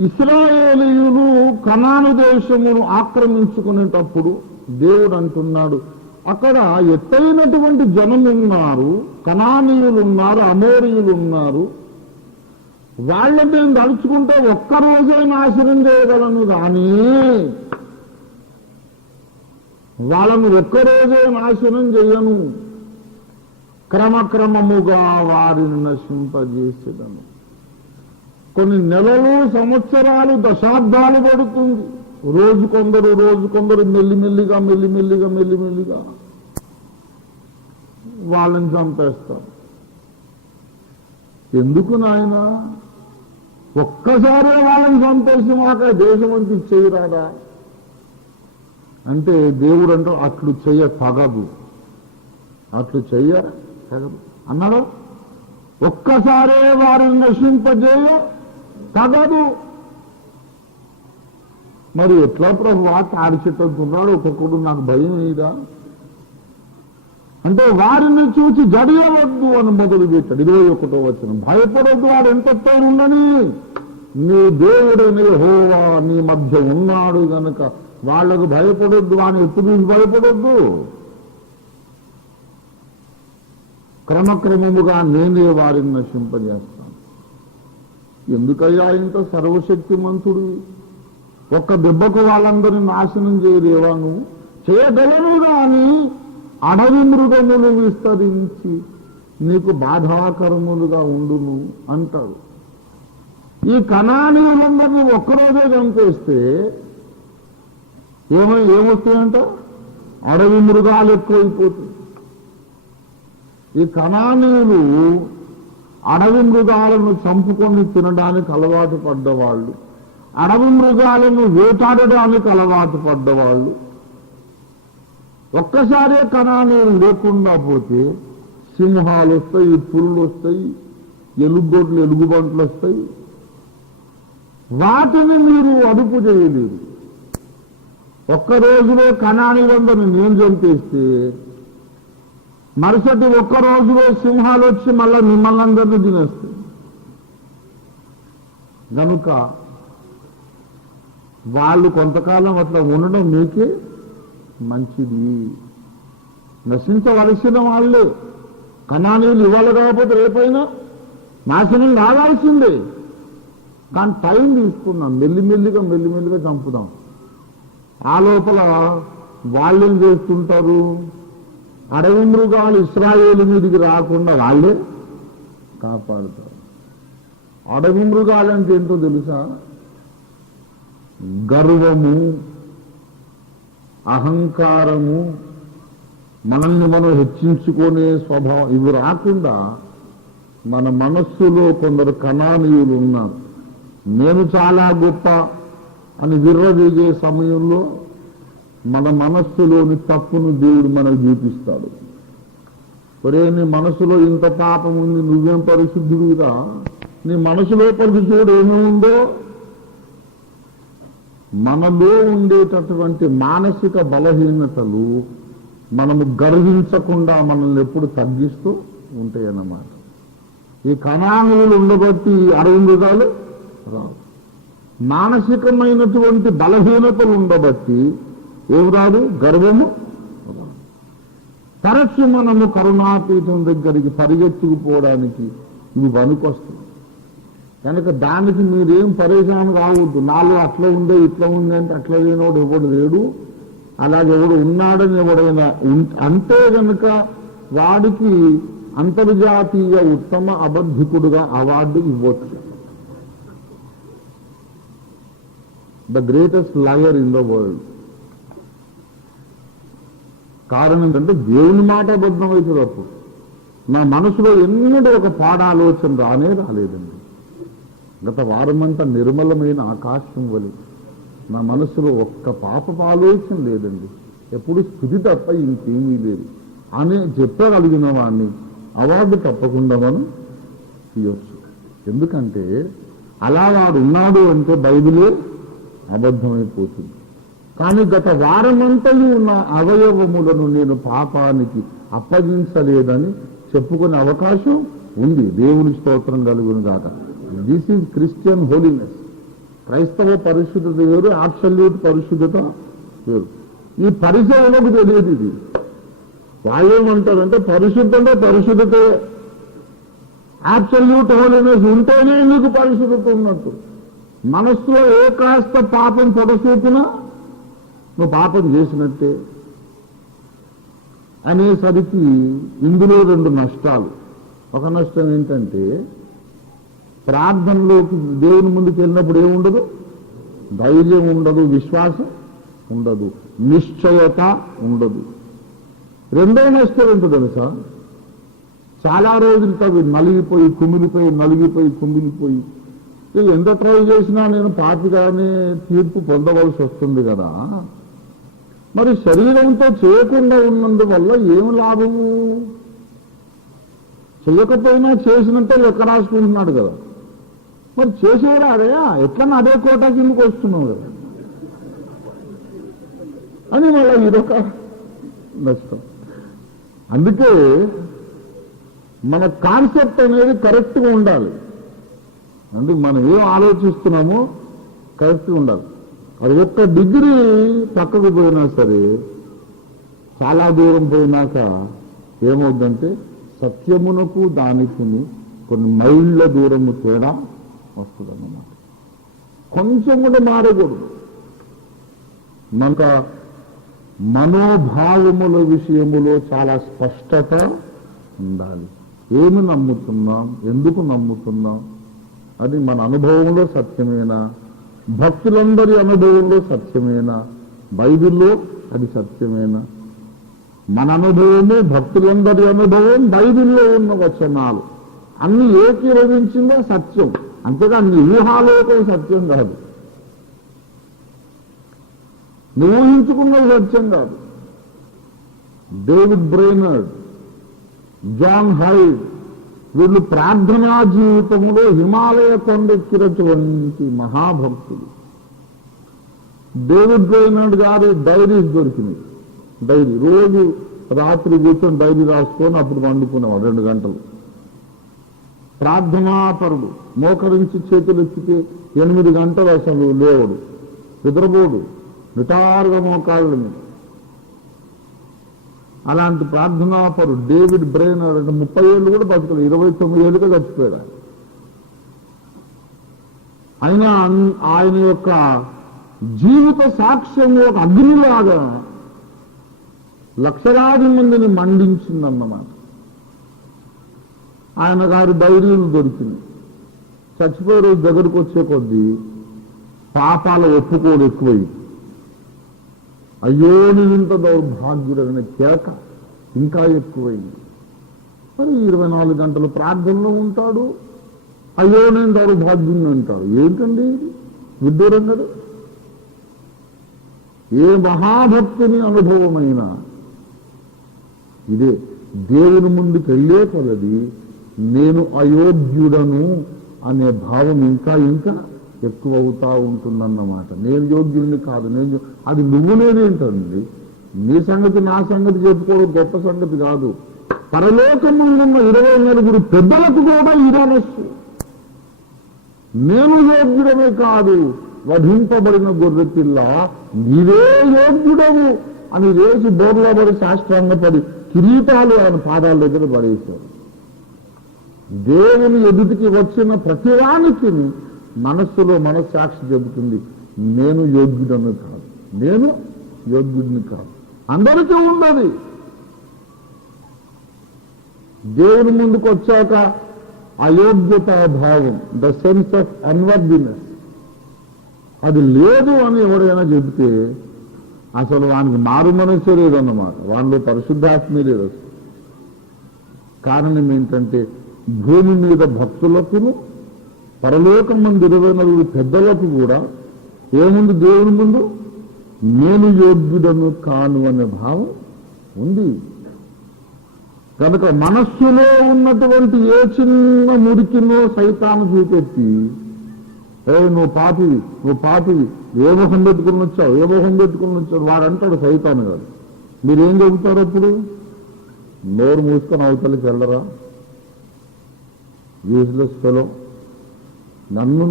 ఇశ్రాయేలీయులు కనాను దేశమును ఆక్రమించుకునేటప్పుడు దేవుడు అంటున్నాడు, అక్కడ ఎత్తైనటువంటి జనం ఉన్నారు, కనానీయులు ఉన్నారు, అమోరీయులు ఉన్నారు. వాళ్ళని నేను తలుచుకుంటే ఒక్కరోజే నాశనం చేయగలను, కానీ వాళ్ళను ఒక్కరోజే నాశనం చేయను, క్రమక్రమముగా వారిని నశింపజేసేదను. కొన్ని నెలలు, సంవత్సరాలు, దశాబ్దాలు పడుతుంది. రోజు కొందరు మెల్లిమెల్లిగా వాళ్ళని చంపేస్తారు. ఎందుకు నాయన? ఒక్కసారి వాళ్ళని చంపేసి మాకు దేశం అంతా చేయరాదా అంటే దేవుడు అంటూ అట్లు చెయ్య తగదు అన్నాడు. ఒక్కసారే వారిని నశింపజేయ తగదు. మరి ఎట్లా ప్రభువా? తాడి చెట్టు అంటున్నాడు ఒక్కొక్కడు, నాకు భయం ఇదా అంటే వారిని చూసి జడియవద్దు అని మొదలు పెట్టాడు. 21వ వచనం, భయపడొద్దు, వాడు ఎంత ఉండని, నీ దేవుడైన యెహోవా నీ మధ్య ఉన్నాడు గనక వాళ్లకు భయపడొద్దు, వాడిని ఎప్పుడు భయపడొద్దు. క్రమక్రమముగా నేనే వారిని నశింపజేస్తాను. ఎందుకయ్యా ఇంత సర్వశక్తిమంతుడు? ఒక్క దెబ్బకు వాళ్ళందరినీ నాశనం చేయలేవా? నువ్వు చేయగలను, కానీ అడవి మృగములు విస్తరించి నీకు బాధాకరములుగా ఉండును అంటాడు. ఈ కనానీయులందరినీ ఒక్కరోజే చంపేస్తే ఏమొస్తాయంట? అడవి మృగాలు ఎక్కువైపోతుంది. ఈ కనానీయులు అడవి మృగాలను చంపుకొని తినడానికి అలవాటు పడ్డవాళ్ళు, అడవి మృగాలను వేటాడడానికి అలవాటు పడ్డవాళ్ళు. ఒక్కసారే కనానీయులు లేకుండా పోతే సింహాలు వస్తాయి, పులులు వస్తాయి, ఎలుగొడ్లు ఎలుగుబంట్లు వస్తాయి. వాటిని మీరు అదుపు చేయలేరు. ఒక్క రోజులో కనానీయులందరినీ నేను చంపేస్తే మరుసటి ఒక్క రోజులో సింహాలు వచ్చి మళ్ళా మిమ్మల్ని అందరినీ తినేస్తాయి. కనుక వాళ్ళు కొంతకాలం అట్లా ఉండడం మీకే మంచిది. నశించవలసిన వాళ్ళే. కనానీయులు ఇవాళ కాకపోతే రేపైనా నాశనం కావాల్సిందే. కానీ టైం తీసుకున్నాం, మెల్లిమెల్లిగా చంపుదాం. ఆ లోపల వాళ్ళేం చేస్తుంటారు, అడవి మృగాలు ఇశ్రాయేలు మీదికి రాకుండా వాళ్ళే కాపాడుతారు. అడవి మృగాలు అంటే ఏంటో తెలుసా? గర్వము, అహంకారము, మనల్ని మనం హెచ్చించుకునే స్వభావం, ఇవి రాకుండా మన మనస్సులో కొందరు కనానీయులు ఉన్నారు. నేను చాలా గొప్ప అని విర్రవీగే సమయంలో మన మనస్సులోని తప్పును దేవుడు మనకు చూపిస్తాడు. ఒరే, నీ మనసులో ఇంత పాపం ఉంది, నువ్వేం పరిశుద్ధుడుగా? నీ మనసులో పరిశుద్ధుడు ఏమి ఉందో మనలో ఉండేటటువంటి మానసిక బలహీనతలు మనము గర్వించకుండా మనల్ని ఎప్పుడు తగ్గిస్తూ ఉంటాయన్నమాట. ఈ కణాణువులు ఉండబట్టి అడవి మృగాలు రావు. మానసికమైనటువంటి బలహీనతలు ఉండబట్టి ఏం రాదు, గర్వము రాదు. తరచు మనము కరుణాపీఠం దగ్గరికి పరిగెత్తుకుపోవడానికి ఇవి పనికొస్తుంది. కనుక దానికి మీరేం పరేషాన్ కావద్దు. నాలో అట్లా ఉందే ఇట్లా ఉంది అంటే అట్లా లేనోడు ఎవడు లేడు, అలాగే ఎవడు ఉన్నాడని ఎవడైనా అంటే కనుక వాడికి అంతర్జాతీయ ఉత్తమ అబద్ధికుడుగా అవార్డు ఇవ్వచ్చు. The greatest liar in the world. కారణం ఏంటంటే దేవుని మాట అబద్ధం అవుతుంది. అప్పుడు నా మనసులో ఎన్నడూ ఒక పాడాలోచన రాలేదండి. గత వారమంతా నిర్మలమైన ఆకాశం వలె నా మనసులో ఒక్క పాపపు ఆలోచన లేదండి. ఎప్పుడు స్థుతి తప్ప ఇంకేమీ లేదు అని చెప్పగలిగిన వాడిని అవార్డు తప్పకుండా మనం తీయొచ్చు. ఎందుకంటే అలా వాడు ఉన్నాడు అంటే బైబిలే అబద్ధమైపోతుంది. కానీ గత వారమంతలు ఉన్న అవయవములను నేను పాపానికి అప్పగించలేదని చెప్పుకునే అవకాశం ఉంది. దేవుని స్తోత్రం కలుగును గాక. This is Christian holiness. క్రైస్తవ పరిశుద్ధత వేరు, అబ్సల్యూట్ పరిశుద్ధత వేరు. ఈ పరిచయంలోకి తెలియదు. ఇది వాళ్ళు ఏమంటారంటే పరిశుద్ధతే, అబ్సల్యూట్ హోలీనెస్ ఉంటేనే నీకు పరిశుద్ధత ఉన్నట్టు. మనస్సులో ఏ కాస్త పాపం పొడసూపునా నువ్వు పాపం చేసినట్టే అనేసరికి ఇందులో రెండు నష్టాలు. ఒక నష్టం ఏంటంటే ప్రార్థనలోకి దేవుని ముందుకు వెళ్ళినప్పుడు ఏముండదు, ధైర్యం ఉండదు, విశ్వాసం ఉండదు, నిశ్చయత ఉండదు. రెండో నష్టం ఏంటో తెలుసా? చాలా రోజులు తవి నలిగిపోయి కుమిలిపోయి ఎంత ట్రై చేసినా నేను పాపిగానే తీర్పు పొందవలసి వస్తుంది కదా. మరి శరీరంతో చేయకుండా ఉన్నందువల్ల ఏం లాభము? చేయకపోయినా చేసినంత లెక్క రాసుకుంటున్నాడు కదా. మరి చేసేవాడు అదేయా, ఎట్లా అదే కోట కిందకు వస్తున్నావు కదా అని మళ్ళీ ఇదొక నష్టం. అందుకే మన కాన్సెప్ట్ అనేది కరెక్ట్గా ఉండాలి. అందుకు మనం ఏం ఆలోచిస్తున్నామో కరెక్ట్గా ఉండాలి. అది ఒక్క డిగ్రీ పక్కకు పోయినా సరే చాలా దూరం పోయినాక ఏమవుతుందంటే సత్యమునకు దానికి కొన్ని మైళ్ళ దూరము తేడా వస్తుందన్నమాట. కొంచెం కూడా మారకూడదు. మనక మనోభావముల విషయములో చాలా స్పష్టత ఉండాలి. ఏమి నమ్ముతున్నాం, ఎందుకు నమ్ముతున్నాం, అది మన అనుభవంలో సత్యమేనా, భక్తులందరి అనుభవంలో సత్యమేనా, బైబిల్లో అది సత్యమేనా, మన అనుభవము, భక్తులందరి అనుభవం, బైబిల్లో ఉన్న వచనాలు అన్ని ఏకీభవించిందే సత్యం. అంతేగా నీ ఊహాలోకే సత్యం కాదు, నువ్వు ఊహించుకున్నది సత్యం కాదు. డేవిడ్ బ్రెయినర్డ్, జాన్ హైడ్ వీళ్ళు ప్రార్థనా జీవితంలో హిమాలయ కొండెక్కినటువంటి మహాభక్తులు. డేవిడ్ బ్రెయినర్డ్ గారి డైరీస్ దొరికినాయి. డైరీ రోజు రాత్రి కూర్చొని డైరీ రాసుకొని అప్పుడు వండుకునేవాడు 2 గంటలు. ప్రార్థనాపరుడు, మోకరించి చేతులు ఎత్తితే 8 గంటలు అసలు లేవడు, నిద్రపోడు, నిటారుగా మోకాళ్ళ మీద. అలాంటి ప్రార్థనాపరుడు డేవిడ్ బ్రెయినర్డ్ అంటే 30 ఏళ్ళు కూడా బతకలేదు, 29 ఏళ్ళుగా చచ్చిపోయాడు. అయినా ఆయన యొక్క జీవిత సాక్ష్యం ఒక అగ్నిలాగా లక్షలాది మందిని మండించిందన్నమాట. ఆయన గారి డైరీలు దొరికింది. చచ్చిపోయే రోజు దగ్గరకు వచ్చే కొద్దీ పాపాల ఒప్పుకోడు ఎక్కువైంది. అయ్యో నేను ఇంత దౌర్భాగ్యుడనే కేక ఇంకా ఎక్కువైంది. మరి 24 గంటలు ప్రార్థనలో ఉంటాడు, అయ్యో నేను దౌర్భాగ్యుని అంటాడు. ఏంటండి విడ్డూరం కదా. ఏ మహాభక్తుని అనుభవమైనా ఇదే. దేవుని ముందుకు వెళ్ళే కొలది నేను అయోగ్యుడను అనే భావం ఇంకా ఇంకా ఎక్కువ అవుతా ఉంటుందన్నమాట. నేను యోగ్యుడిని కాదు, అది నువ్వు నేనేంటండి. నీ సంగతి నా సంగతి చెప్పుకోవడం గొప్ప సంగతి కాదు. పరలోకమున్న 29 పెద్దలకు కూడా ఈ మనస్సు, నేను యోగ్యుడమే కాదు, వధింపబడిన గొర్రె పిల్ల నీవే యోగ్యుడవు అని వేసి బోర్లో పడి సాష్టాంగపడి కిరీటాలు ఆయన పాదాల దగ్గర పడేశారు. దేవుని ఎదుటికి వచ్చిన ప్రతివానికి మనస్సులో మనస్సాక్షి చెబుతుంది, నేను యోగ్యుడను కాదు, నేను యోగ్యుడిని కాదు. అందరికీ ఉన్నది. దేవుని ముందుకు వచ్చాక అయోగ్యతా భావం, ద సెన్స్ ఆఫ్ అన్వర్దినెస్, అది లేదు అని ఎవడైనా చెబితే అసలు వానికి మారు మనస్సే లేదన్నమాట, వానిలో పరిశుద్ధాత్మే లేదు అసలు. కారణం ఏంటంటే భూమి మీద భక్తులకును పరలోకం మంది 24 పెద్దలకు కూడా ఏముంది దేవుని ముందు, నేను యోగ్యుడను కాను అనే భావం ఉంది. కనుక మనస్సులో ఉన్నటువంటి ఏ చిన్న మురికినో సైతాను చూపెట్టి, నువ్వు పాపివి, ఏ మొహం పెట్టుకుని వచ్చావు, వాడంటాడు సైతాను కాదు. మీరేం చెబుతారు అప్పుడు? నోరు మూసుకొని అవతలకి వెళ్ళరా, యూజ్లెస్ ఫెలో, నన్ను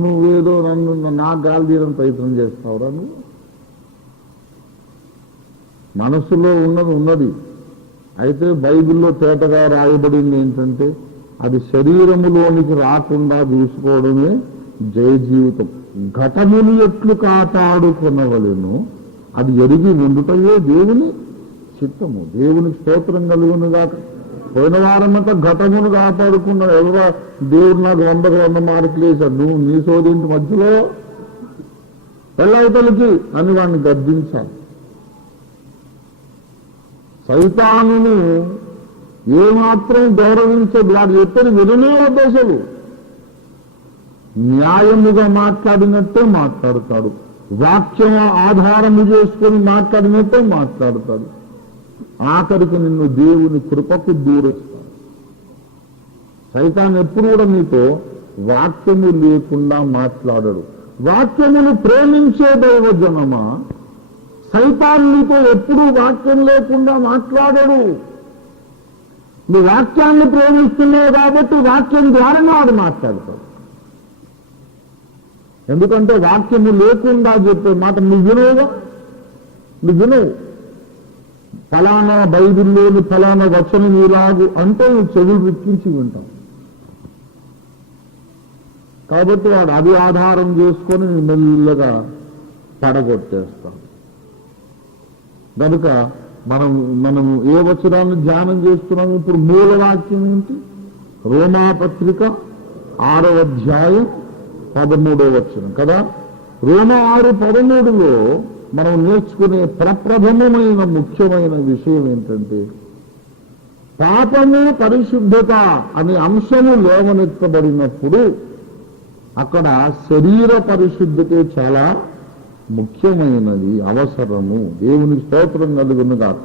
నా గాలి తీయడం ప్రయత్నం చేస్తావురా నువ్వు? మనస్సులో ఉన్నది. అయితే బైబిల్లో తేటగా రాయబడింది ఏంటంటే అది శరీరములోనికి రాకుండా చూసుకోవడమే జయ జీవితం. ఘటములు ఎట్లు కాపాడుకొనవలెను అది ఎరిగి ఉండుటయే దేవుని చిత్తము. దేవునికి స్తోత్రం కలుగునుగాక. పోయిన వారమంతా ఘటమును కాపాడుకున్న ఎవరో దేవుడు నాకు 100 మార్కులు వేశాడు, నువ్వు నీ సోదింటి మధ్యలో వెళ్ళవతలకి అని వాడిని గద్దించాలి. సైతానును ఏమాత్రం గౌరవించదు, వాడు ఎత్తని విననే ఉద్దేశాలు. న్యాయముగా మాట్లాడినట్టే మాట్లాడతాడు, వాక్యం ఆధారము చేసుకొని మాట్లాడినట్టే మాట్లాడతాడు. ఆఖరికి నిన్ను దేవుని కృపకు దూరేస్తాడు. సైతాన్ ఎప్పుడు కూడా నీతో వాక్యము లేకుండా మాట్లాడడు. వాక్యమును ప్రేమించే దైవజనమా, సైతాన్ నీతో ఎప్పుడూ వాక్యం లేకుండా మాట్లాడడు. నువ్వు వాక్యాన్ని ప్రేమిస్తున్నావు కాబట్టి వాక్యం ద్వారానే వాడు మాట్లాడతాడు. ఎందుకంటే వాక్యము లేకుండా చెప్పే మాట నువ్వు వినవుగా, నువ్వు వినవు. ఫలానా బైబిల్లోని ఫలానా వచనం ఇలాగు అంటే నువ్వు చెవులు రిక్కించి వింటావు. కాబట్టి వాడు అది ఆధారం చేసుకొని మెల్లగా పడగొట్టేస్తాం. కనుక మనం ఏ వచనాన్ని ధ్యానం చేస్తున్నాం ఇప్పుడు? మూలవాక్యం ఏంటి? రోమాపత్రిక 6వ అధ్యాయం 13వ వచనం కదా. రోమా 6:13లో మనం నేర్చుకునే ప్రప్రథమమైన ముఖ్యమైన విషయం ఏంటంటే పాపము పరిశుద్ధత అనే అంశము లేవనెత్తబడినప్పుడు అక్కడ శరీర పరిశుద్ధతే చాలా ముఖ్యమైనది, అవసరము. దేవుని స్తోత్రం కలుగును గాక.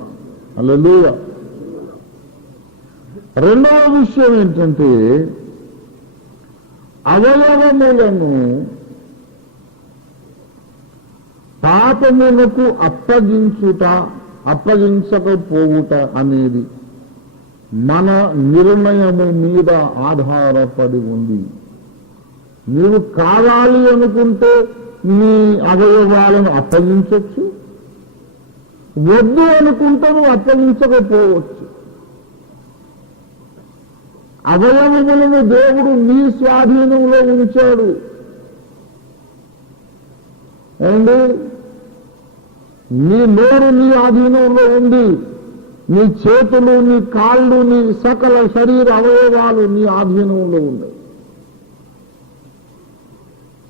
హల్లెలూయా. రెండవ విషయం ఏంటంటే అవయవములను పాపములకు అప్పగించకపోవుట అనేది మన నిర్ణయము మీద ఆధారపడి ఉంది. నీవు కావాలి అనుకుంటే నీ అవయవాలను అప్పగించవచ్చు, వద్దు అనుకుంటే నువ్వు అప్పగించకపోవచ్చు. అవయవములను దేవుడు నీ స్వాధీనంలో ఉంచాడు. ఏమండి, నీ నోరు నీ ఆధీనంలో ఉంది, నీ చేతులు, నీ కాళ్ళు, నీ సకల శరీర అవయవాలు నీ ఆధీనంలో ఉన్నాయి.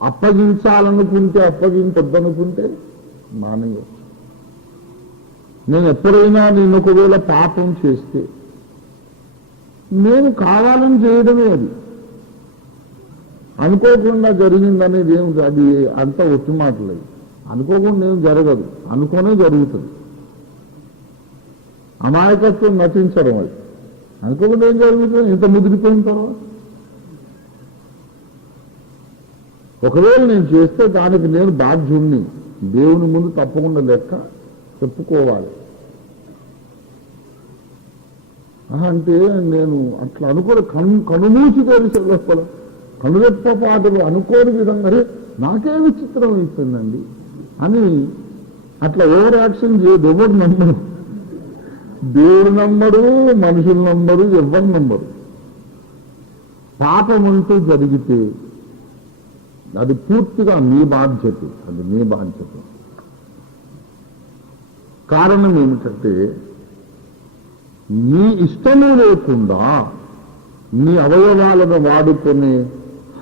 అప్పగించాలనుకుంటే అప్పగించొద్దనుకుంటే మానేయచ్చు. నేను ఎప్పుడైనా నేను ఒకవేళ పాపం చేస్తే నేను కావాలని చేయడమే, అది అనుకోకుండా జరిగిందనేది ఏం, అది అంతా ఒట్టి మాటలేదు. అనుకోకుండా ఏం జరగదు, అనుకోనే జరుగుతుంది. అమాయకత్వం నటించడం, అది అనుకోకుండా ఏం జరుగుతుంది ఇంత ముదిరిపోయిన తర్వాత. ఒకవేళ నేను చేస్తే దానికి నేను బాధ్యుణ్ణి, దేవుని ముందు తప్పకుండా లెక్క చెప్పుకోవాలి. అంటే నేను అట్లా అనుకోని కనుమూసి తెలిసే లోపల కనురెప్ప పాటలు అనుకోని విధంగా నాకే విచిత్రం అయిపోయిందండి అని అట్లా ఓవర్ యాక్షన్ చేయదు. ఎవరు నమ్మరు, దేవుడు నమ్మడు, మనుషులు నమ్మరు, ఎవరు నమ్మరు. పాపం అంటూ జరిగితే అది పూర్తిగా నీ బాధ్యత, అది నీ బాధ్యత. కారణం ఏమిటంటే నీ ఇష్టము లేకుండా నీ అవయవాలను వాడుకునే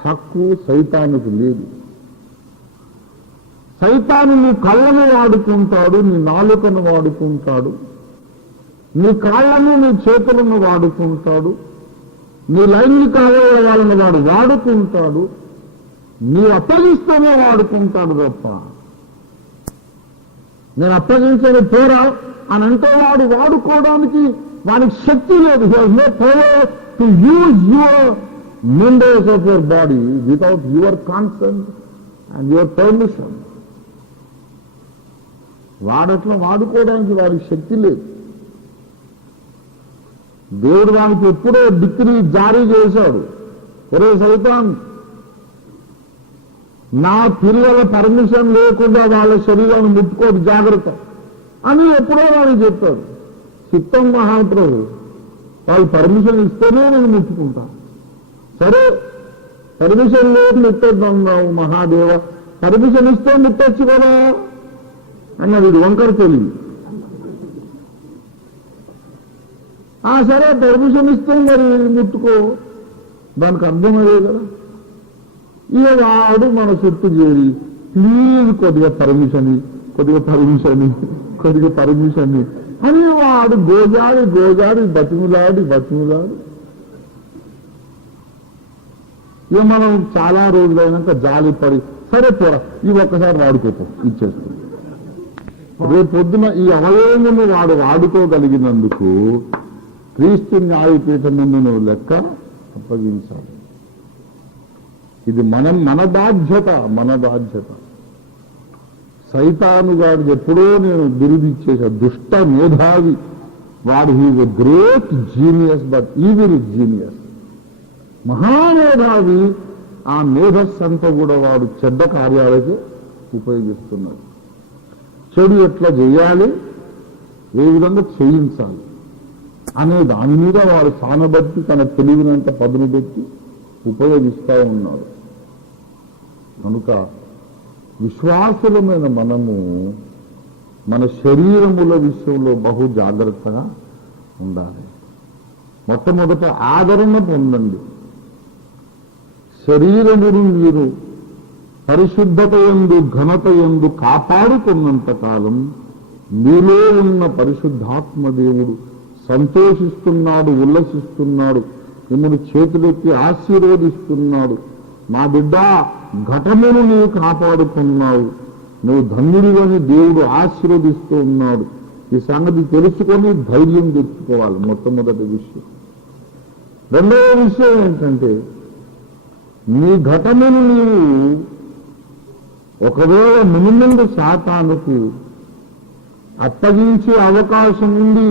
హక్కు సైతానుకు లేదు. సైతాను నీ కళ్ళను వాడుకుంటాడు, నీ నాలుకను వాడుకుంటాడు, నీ కాళ్ళను నీ చేతులను వాడుకుంటాడు, నీ లైంగిక అవయవాలను వాడుకుంటాడు, నీ అప్పగిస్తేనే వాడుకుంటాడు తప్ప నేను అప్పగించని పోరా అని అంటే వాడుకోవడానికి వానికి శక్తి లేదు. He has no power to use your members of your body without your consent and your permission. వాడట్లా వాడుకోవడానికి వారికి శక్తి లేదు. దేవుడు వానికి ఎప్పుడో డిగ్రీ జారీ చేశాడు, ఒరే సైతాన్, నా పిల్లల పర్మిషన్ లేకుండా వాళ్ళ శరీరాన్ని ముట్టుకోదు జాగ్రత్త అని ఎప్పుడో వాడికి చెప్పాడు. చిత్తం మహాప్రభు వాళ్ళు పర్మిషన్ ఇస్తేనే నేను ముట్టుకుంటా. సరే పర్మిషన్ లేదు ముట్టొద్దన్నావు మహాదేవ, పర్మిషన్ ఇస్తే ముట్టొచ్చు కదా అన్న వీడు వంకర తెలివి. సరే పర్మిషన్ ఇస్తే మరి ముట్టుకో, దానికి అర్థమయ్యే కదా. ఇక వాడు మన చుట్టూ చేరి ప్లీజ్ కొద్దిగా పర్మిషన్ అని వాడు గోజాడి బతిములాడి ఇక మనం చాలా రోజులైనాక జాలిపడి సరే పోరా ఈ ఒక్కసారి వాడుకోపో ఇచ్చేస్తాం. రేపు పొద్దున ఈ అవయవమును వాడు వాడుకోగలిగినందుకు క్రీస్తు న్యాయపీఠం ముందు నువ్వు లెక్క అప్పగించాలి. ఇది మన బాధ్యత. సైతాను గారు ఎప్పుడో నేను బిరుదిచ్చేసా, దుష్ట మేధావి వాడు. He's a great genius but evil genius. మహామేధావి, ఆ మేధస్సంతా కూడా వాడు చెడ్డ కార్యాలకి ఉపయోగిస్తున్నాడు. చెడు ఎట్లా చేయాలి, ఏ విధంగా చేయించాలి అనే దాని మీద వాడు సానబట్టి తన తెలివినంత పదును పెట్టి ఉపయోగిస్తూ ఉన్నాడు. కనుక విశ్వాసులమైన మనము మన శరీరముల విషయంలో బహు జాగ్రత్తగా ఉండాలి. మొట్టమొదట ఆదరణ పొందండి. శరీరమును మీరు పరిశుద్ధత యందు ఘనత యందు కాపాడుకున్నంత కాలం మీలో ఉన్న పరిశుద్ధాత్మ దేవుడు సంతోషిస్తున్నాడు, ఉల్లసిస్తున్నాడు, మిమ్మల్ని చేతులెత్తి ఆశీర్వదిస్తున్నాడు. నా బిడ్డ, ఘటమును నీవు కాపాడుకున్నావు, నువ్వు ధన్యుడివని దేవుడు ఆశీర్వదిస్తూ ఉన్నాడు. ఈ సంగతి తెలుసుకొని ధైర్యం తెచ్చుకోవాలి. మొట్టమొదటి విషయం. రెండవ విషయం ఏంటంటే, నీ ఘటమును నీవు ఒకవేళ మునుముందు సాతానుకు అప్పగించే అవకాశం ఉంది.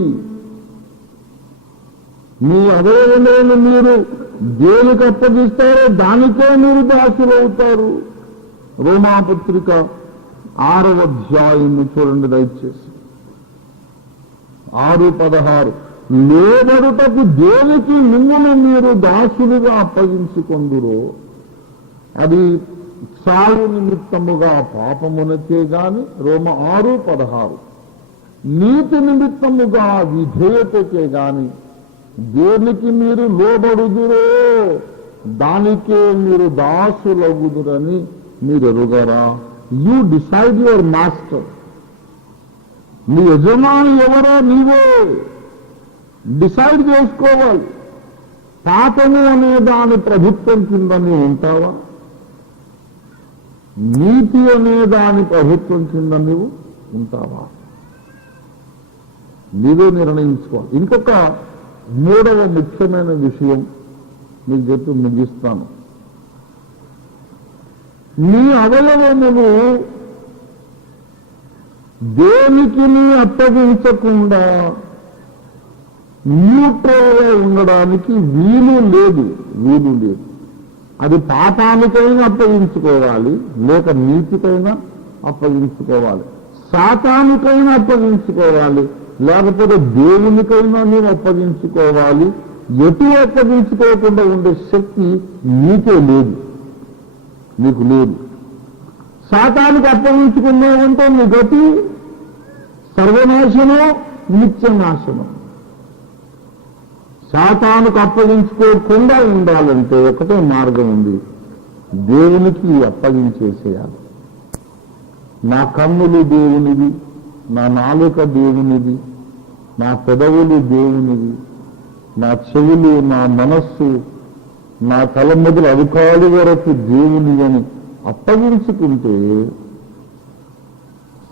మీ అవయవములను మీరు దేనికి అప్పగిస్తారో దానికే మీరు దాసులవుతారు. రోమాపత్రిక 6వ అధ్యాయము చూడండి దయచేసి. 6:16 లోబడుటకు దేనికి మిమ్మల్ని మీరు దాసులుగా అప్పగించుకొందురో అది చావు నిమిత్తముగా పాపమునకే గాని, రోమ 6:16 నీతి నిమిత్తముగా విధేయతకే గాని దేనికి మీరు లోబడుదురో దానికే మీరు దాసులగుదురని మీరు ఎరుగరా? You decide your master. నీ యజమాని ఎవరో నీవే డిసైడ్ చేసుకోవాలి. పాపము అనే దాని ప్రభుత్వం కింద నీవు ఉంటావా? నీతి అనే దాని ప్రభుత్వం కింద నీవు ఉంటావా? నీవే నిర్ణయించుకోవాలి. ఇంకొక మూడవ ముఖ్యమైన విషయం మీకు చెప్పి ముగిస్తాను. నీ అవయవమును దేనికి అప్పగించకుండా న్యూట్రల్గా ఉండడానికి వీలు లేదు. అది పాపానికైనా అప్పగించుకోవాలి, లేక నీతికైనా అప్పగించుకోవాలి, సాతానికైనా అప్పగించుకోవాలి, లేకపోతే దేవునికైనా నేను అప్పగించుకోవాలి. ఎటు అప్పగించుకోకుండా ఉండే శక్తి నీకే లేదు, నీకు లేదు. సాతానికి అప్పగించుకున్నావంటే నీ గతి సర్వనాశనం, నిత్యనాశనం. సాతానుకు అప్పగించుకోకుండా ఉండాలంటే ఒకటే మార్గం ఉంది, దేవునికి అప్పగించేసేయాలి. నా కన్నులు దేవునివి, నా నాలుక దేవునిది, నా పెదవులు దేవునివి, నా చెవులు, నా మనస్సు, నా తల మొదలు అధికారుల వరకు దేవుని అని అప్పగించుకుంటే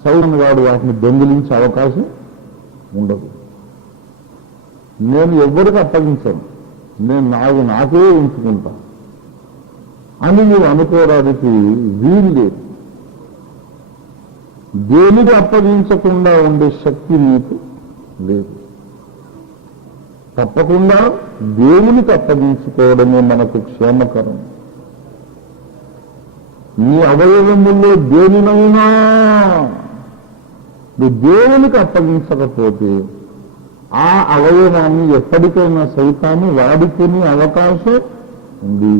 సైతం వాడు వాటిని దొంగిలించే అవకాశం ఉండదు. నేను ఎవ్వరికి అప్పగించను, నేను నాకే ఉంచుకుంటా అని నువ్వు అనుకోవడానికి వీలు లేదు. దేనికి అప్పగించకుండా ఉండే శక్తి నీకు లేదు. తప్పకుండా దేవునికి అప్పగించుకోవడమే మనకు క్షేమకరం. నీ అవయవముల్లో దేనినైనా నువ్వు దేవునికి అప్పగించకపోతే ఆ అవయవాన్ని ఎప్పటికైనా సైతాన్ని వాడుకునే అవకాశం ఉంది.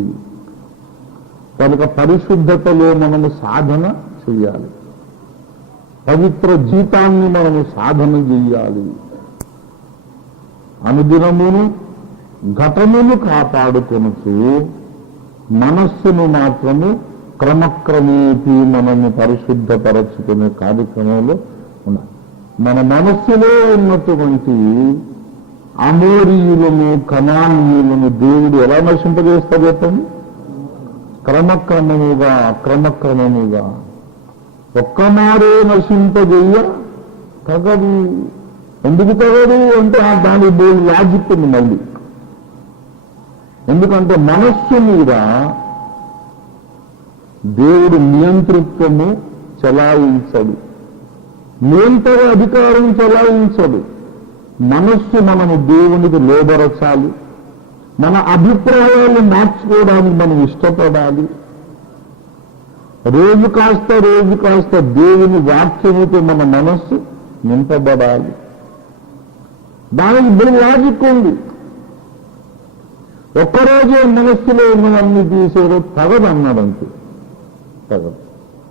కనుక పరిశుద్ధతలో మనము సాధన చెయ్యాలి, పవిత్ర జీవితాన్ని మనము సాధన చెయ్యాలి. అనుదినమును ఘటమును కాపాడుకొనుచు మనస్సును మాత్రము క్రమక్రమేపీ మనము పరిశుద్ధపరచుకునే కార్యక్రమంలో ఉండాలి. మన మనస్సులో ఉన్నటువంటి అమోరీయులను, కనానీయులను దేవుడు ఎలా నశింపజేస్తాడు చెప్పండి? క్రమక్రమముగా ఒక్కమారే నశింపజేయ తగదు. ఎందుకు తగదు అంటే దాని బోల్ లాజిక్ ఉంది మళ్ళీ. ఎందుకంటే మనస్సు మీద దేవుడు నియంతృత్వము చలాయించడు, నియంత్రణ అధికారం చలాయించడు. మనస్సు మనము దేవునికి లోబరచాలి, మన అభిప్రాయాలు మార్చుకోవడానికి మనం ఇష్టపడాలి. రోజు కాస్త దేవుని వాక్యముతో మన మనస్సు నింపబడాలి. దానికి బలి లాజిక్ ఉంది. ఒక్కరోజే మనస్సులో ఉన్నవన్నీ తీసేదో తగదన్నాడంతే, తగదు.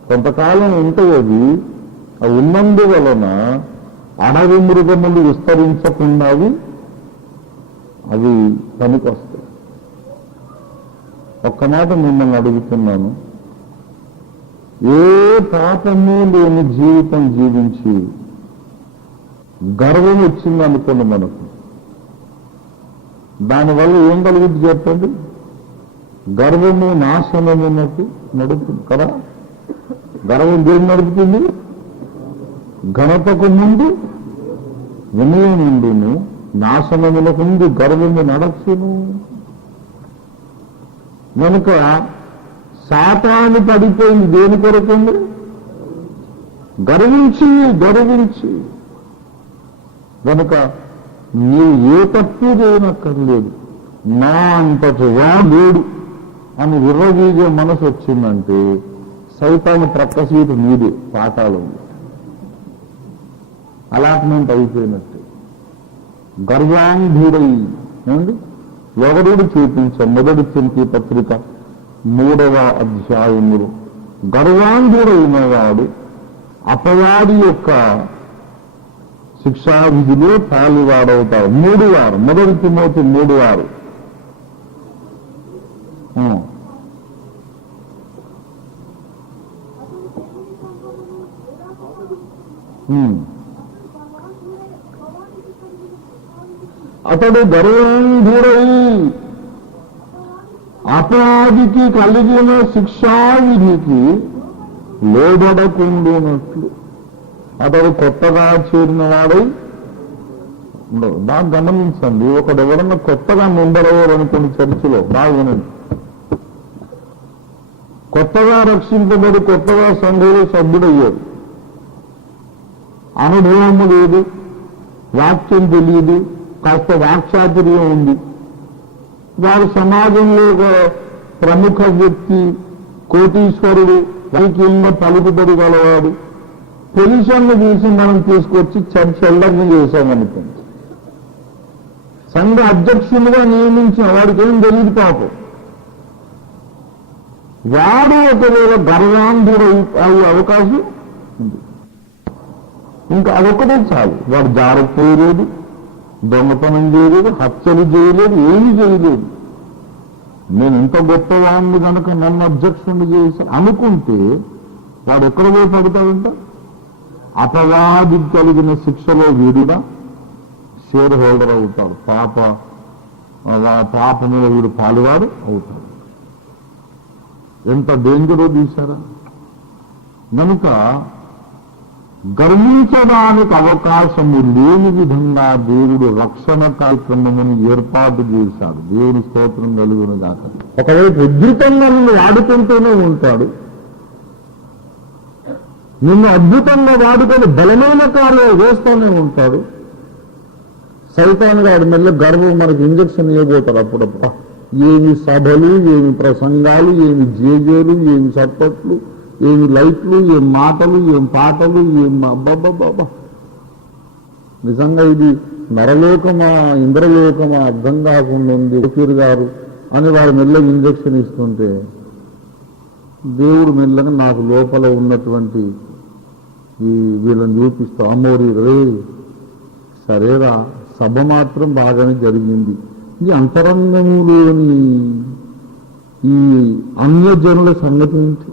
కొంతకాలం ఉంటాయి. అవి ఉన్నందువలన అడవి మృగములు విస్తరించకుండా అవి పనికొస్తాయి. ఒక్క మాట మిమ్మల్ని అడుగుతున్నాను, ఏ పాపము లేని జీవితం జీవించి గర్వం వచ్చింది అనుకోండి మనకు, దానివల్ల ఏం కలుగుతుంది చెప్పండి? గర్వము నాశనమునకు నడుపుతుంది కదా. గర్వం దేని నడుపుతుంది? ఘనతకు ముందు వినయం ఉండును, నాశనములకు ముందు గర్వము నడచును. కనుక సాతాను పడిపోయింది దేని కొరకండి? గర్వించి గర్వించి. కనుక నీవు ఏ తప్పు చేయనక్కర్లేదు, నా అంతటి వాడు అని విర్రవీగే మనసు వచ్చిందంటే సైతాను ప్రక్క సీటు మీదే పాతాళం, అలాట్మెంట్ అయిపోయినట్టే. గర్వాంధుడై ఏమండి ఎవరుడు చూపించాం మొదటి తిరిగి పత్రిక 3వ అధ్యాయములు. గర్వాంధుడైన వాడు అపవాది యొక్క శిక్షావిధిలో పాలువాడవుతాడు. 3 మొదటి తిమోతి 3 అతడు గర్వాంధుడై అపవాదికి కలిగిన శిక్షావిధికి లోబడకుండునట్లు. అతడు కొత్తగా చేరిన వాడై ఉండవు. బాగా గమనించండి, ఒకడు ఎవరన్నా కొత్తగా మెంబర్ అయ్యారు అనుకోండి చర్చిలో, బాగా వినండి. కొత్తగా రక్షింపబడి కొత్తగా సంఘంలో సభ్యుడయ్యాడు, అనుభవము లేదు, వాక్యం తెలియదు, కాస్త వాక్చాతుర్యం ఉంది, వారు సమాజంలో ఒక ప్రముఖ వ్యక్తి, కోటీశ్వరుడు, రాజకీయంగా పలుకుబడి గలవాడు. పొజిషన్ను చూసి మనం తీసుకొచ్చి చర్చ్ ఎల్డర్ని చేశామనుకోండి, సంఘ అధ్యక్షులుగా నియమించిన వాడికి ఏం తెలియదు పాపం. వాడు ఒకవేళ గర్వాంధుడు అయ్యే అవకాశం ఉంది. ఇంకా అదొక్కటే చాలు, వాడు జారపోయలేదు, దొంగతనం చేయలేదు, హత్యలు చేయలేదు, ఏమీ చేయలేదు. నేను ఇంత గొప్పవాడిని కనుక నన్ను అధ్యక్షుడిని చేశాను అనుకుంటే వాడు ఎక్కడ పోయి పడతాడంట? అపవాది కలిగిన శిక్షలో వీడుగా షేర్ హోల్డర్ అవుతాడు, పాప మీద వీడు పాలువాడు అవుతాడు. ఎంత డేంజరో తీశారా? కనుక గర్వించడానికి అవకాశము లేని విధంగా దేవుడు రక్షణ కార్యక్రమమును ఏర్పాటు చేశాడు. దేవుని స్తోత్రం కలుగును గాక. ఒకవైపు ఉద్ధృతంగా నిన్ను వాడుకుంటూనే ఉంటాడు, నిన్ను అద్భుతంగా వాడుకొని బలమైన కార్యాలు చేస్తూనే ఉంటాడు. సైతాన్ గారి మెల్ల గర్వం మనకి ఇంజక్షన్ ఇవ్వబోతాడు అప్పుడప్పుడు. ఏమి సభలు, ఏమి ప్రసంగాలు, ఏమి జేజేలు, ఏమి సప్పట్లు, ఏమి లైట్లు, ఏం మాటలు, ఏం పాటలు, ఏం అబ్బబ్బబ్బా. నిజంగా ఇది నరలోకమా ఇంద్రలోకమా అర్థం కాకుండా ఉంది ఓఫీర్ గారు అని వారు మెల్లగా ఇంజక్షన్ ఇస్తుంటే దేవుడు మెల్లగా నాకు లోపల ఉన్నటువంటి ఈ వీళ్ళని చూపిస్తూ అమ్మోరి రే సరేరా, సభ మాత్రం బాగానే జరిగింది, ఈ అంతరంగంలోని ఈ అన్యజనుల సంగతి ఏంటి?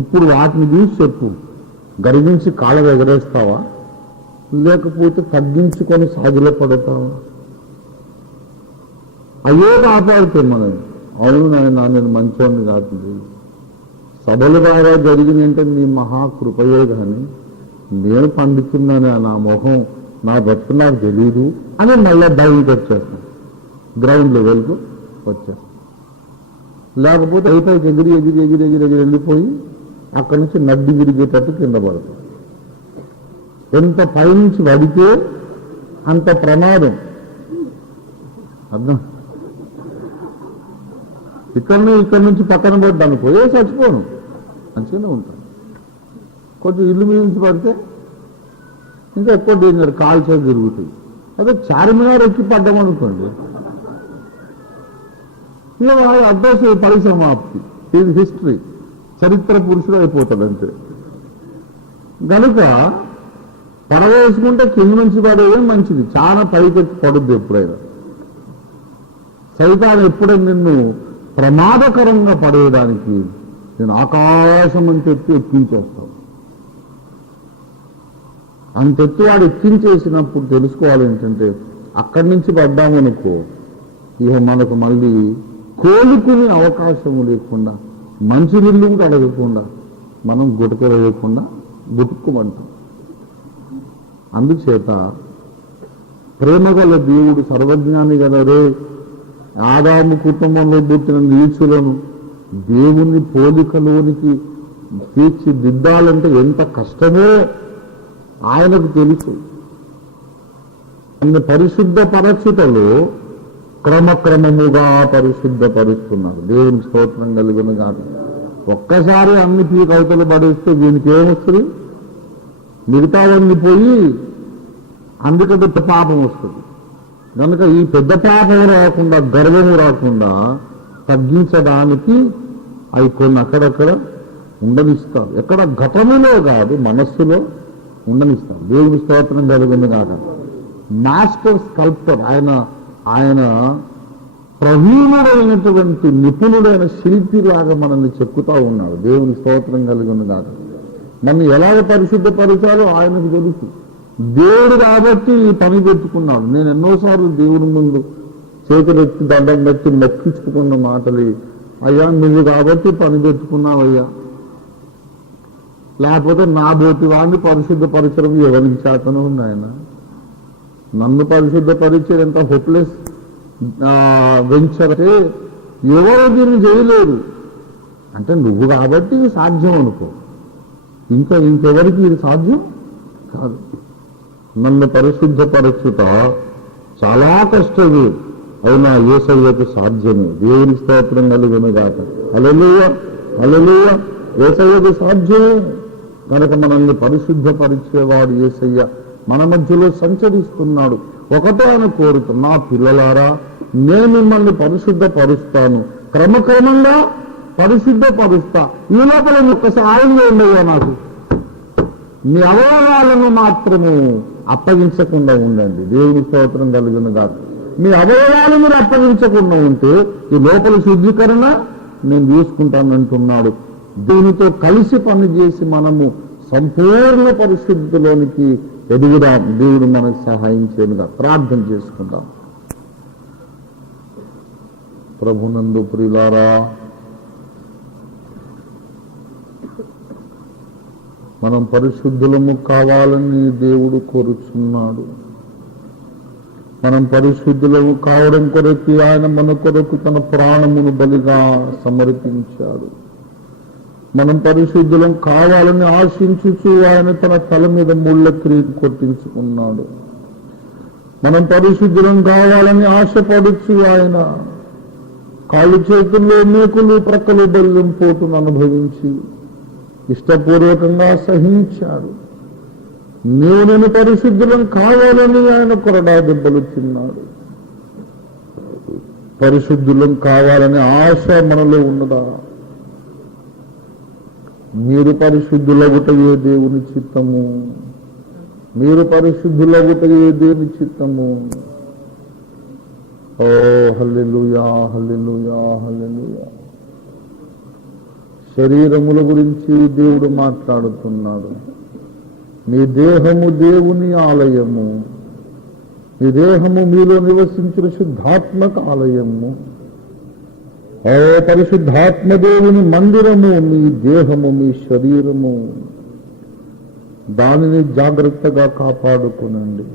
ఇప్పుడు వాటిని చూసి చెప్పు. గర్వించి కాళ్ళ ఎగరేస్తావా, లేకపోతే తగ్గించుకొని సాగిలో పడతావా? అయ్యే కాపాడితే మనం అవును నేను మంచోడిని కాదు, సభలు బాగా జరిగినంటే నీ మహాకృపయే కానీ నేను పండితున్నాను, నా మొహం నా బతుకు నాకు తెలీదు అని మళ్ళీ డౌన్కి వచ్చేస్తాను, గ్రౌండ్ లెవెల్కు వచ్చేస్తాను. లేకపోతే అయిపోయి ఎగిరి ఎగిరి ఎగిరి ఎగిరి ఎగిరి వెళ్ళిపోయి అక్కడి నుంచి నడ్డి విరిగేటట్టు కింద పడతాం. ఎంత పైనుంచి పడితే అంత ప్రమాదం. అర్థం? ఇక్కడి నుంచి పక్కన పడ్డాను పోయే చచ్చిపోను, మంచిగానే ఉంటాను. కొంచెం ఇల్లు మీద నుంచి పడితే ఇంకా ఎక్కువ డేంజర్, కాల్ చేసి తిరుగుతాయి. అదే చార్మినార్ ఎక్కి పడ్డామనుకోండి, ఇక అడ్రస్ పరిసమాప్తి, ఇది హిస్టరీ, చరిత్ర పురుషుడు అయిపోతాడు అంతే. కనుక పడవేసుకుంటే కింద నుంచి పడేదే మంచిది, చాలా పైకెత్తి పడుద్ది ఎప్పుడైనా. సైతాన్ ఎప్పుడైనా నిన్ను ప్రమాదకరంగా పడేయడానికి నేను ఆకాశం అని చెప్పి ఎక్కించేస్తాను. అంతెత్తు వాడు ఎక్కించేసినప్పుడు తెలుసుకోవాలి ఏంటంటే అక్కడి నుంచి పడ్డామనుకో ఇక మనకు మళ్ళీ కోలుకునే అవకాశము లేకుండా మంచినీళ్ళు కూడా అడగకుండా మనం గుటక వేయకుండా గుటుక్కుమంటాం. అందుచేత ప్రేమగల దేవుడు సర్వజ్ఞాని గలరే ఆదాము కుటుంబంలో పుట్టిన నీచులను దేవుని పోలికలోనికి తీర్చిదిద్దాలంటే ఎంత కష్టమో ఆయనకు తెలుసు. అన్ని పరిశుద్ధపరచుటలో క్రమక్రమముగా పరిశుద్ధపరుస్తున్నాడు. దేవుని స్తోత్రం కలిగిన కాదు. ఒక్కసారి అన్ని పీకవతలు పడేస్తే దీనికి ఏమొస్తుంది? మిగతావన్నీ పోయి అందుకంటే పాపం వస్తుంది. కనుక ఈ పెద్ద పాపం రాకుండా గర్వము రాకుండా తగ్గించడానికి అవి కొన్ని అక్కడక్కడ ఉండనిస్తారు. ఎక్కడ ఘటనలో కాదు మనస్సులో ఉండనిస్తారు. దేవుని స్తోత్రం కలిగింది కాక మాస్టర్ స్కల్ప్టర్ ఆయన ప్రవీణుడైనటువంటి నిపుణుడైన శిల్పిలాగా మనల్ని చెక్కుతా ఉన్నాడు. దేవుని స్తోత్రం కలిగింది కాక నన్ను ఎలాగ పరిశుద్ధపరిచాలో ఆయనకు తెలుసు. దేవుడు కాబట్టి ఈ పని పెట్టుకున్నాడు. నేను ఎన్నోసార్లు దేవుని ముందు చేతులెత్తి దండం పెట్టి మెక్కించుకున్న మాటలు, అయ్యా నువ్వు కాబట్టి పని పెట్టుకున్నావయ్యా, లేకపోతే నా బోటి వాడిని పరిశుద్ధపరచడం ఎవరికి చేతనో ఉంది. ఆయన నన్ను పరిశుద్ధపరిచేది ఎంత హోప్లెస్ వెంచర్ అంటే ఎవరు దీన్ని చేయలేరు. అంటే నువ్వు కాబట్టి ఇది సాధ్యం అనుకో, ఇంకెవరికి ఇది సాధ్యం కాదు. నన్ను పరిశుద్ధపరచుట చాలా కష్టమే, అయినా యేసయ్యకు సాధ్యమే. దేవుని స్తోత్రం కలిగిన గాక. హల్లెలూయా హల్లెలూయా. యేసయ్యకు సాధ్యమే. కనుక మనల్ని పరిశుద్ధపరిచేవాడు యేసయ్య మన మధ్యలో సంచరిస్తున్నాడు. ఒకటే ఆయన కోరుతున్నా, పిల్లలారా నేను మిమ్మల్ని పరిశుద్ధపరుస్తాను, క్రమక్రమంగా పరిశుద్ధపరుస్తా. ఈ లోపల ఒక్కసారి ఉండేవా నాకు మీ అవయవాలను మాత్రము అప్పగించకుండా ఉండండి. దేవుని స్తోత్రం కలిగిన కాదు. మీ అవయవాలు మీరు అప్పగించకుండా ఉంటే ఈ లోపల శుద్ధీకరణ నేను తీసుకుంటానంటున్నాడు. దీనితో కలిసి పనిచేసి మనము సంపూర్ణ పరిశుద్ధిలోనికి ఎదుగుదాం. దేవుడు మనకు సహాయం చేయనుగా. ప్రార్థన చేసుకుందాం. ప్రభునందు ప్రియులారా, మనం పరిశుద్ధులము కావాలని దేవుడు కోరుచున్నాడు. మనం పరిశుద్ధులము కావడం కొరకు ఆయన మన కొరకు తన ప్రాణమును బలిగా సమర్పించాడు. మనం పరిశుద్ధులం కావాలని ఆశించుచు ఆయన తన తల మీద ముళ్ళ కిరీటం కొట్టించుకున్నాడు. మనం పరిశుద్ధులం కావాలని ఆశపడుచు ఆయన కాళ్ళు చేతుల్లో మేకులు ప్రక్కలు బెల్లం పోటును అనుభవించి ఇష్టపూర్వకంగా సహించాడు. నేను పరిశుద్ధులం కావాలని ఆయన కొరడా దెబ్బలు తిన్నాడు. పరిశుద్ధులం కావాలని ఆశ మనలో ఉన్నదా? మీరు పరిశుద్ధులగుటయే దేవుని చిత్తము. మీరు పరిశుద్ధులగుటయే దేవుని చిత్తము. ఓ హల్లెలూయా హల్లెలూయా హల్లెలూయా. శరీరముల గురించి దేవుడు మాట్లాడుతున్నాడు. మీ దేహము దేవుని ఆలయము, మీ దేహము మీలో నివసించిన శుద్ధాత్మక ఆలయము. ఓ పరిశుద్ధాత్మ దేవుని మందిరము మీ దేహము, మీ శరీరము. దానిని జాగ్రత్తగా కాపాడుకునండి.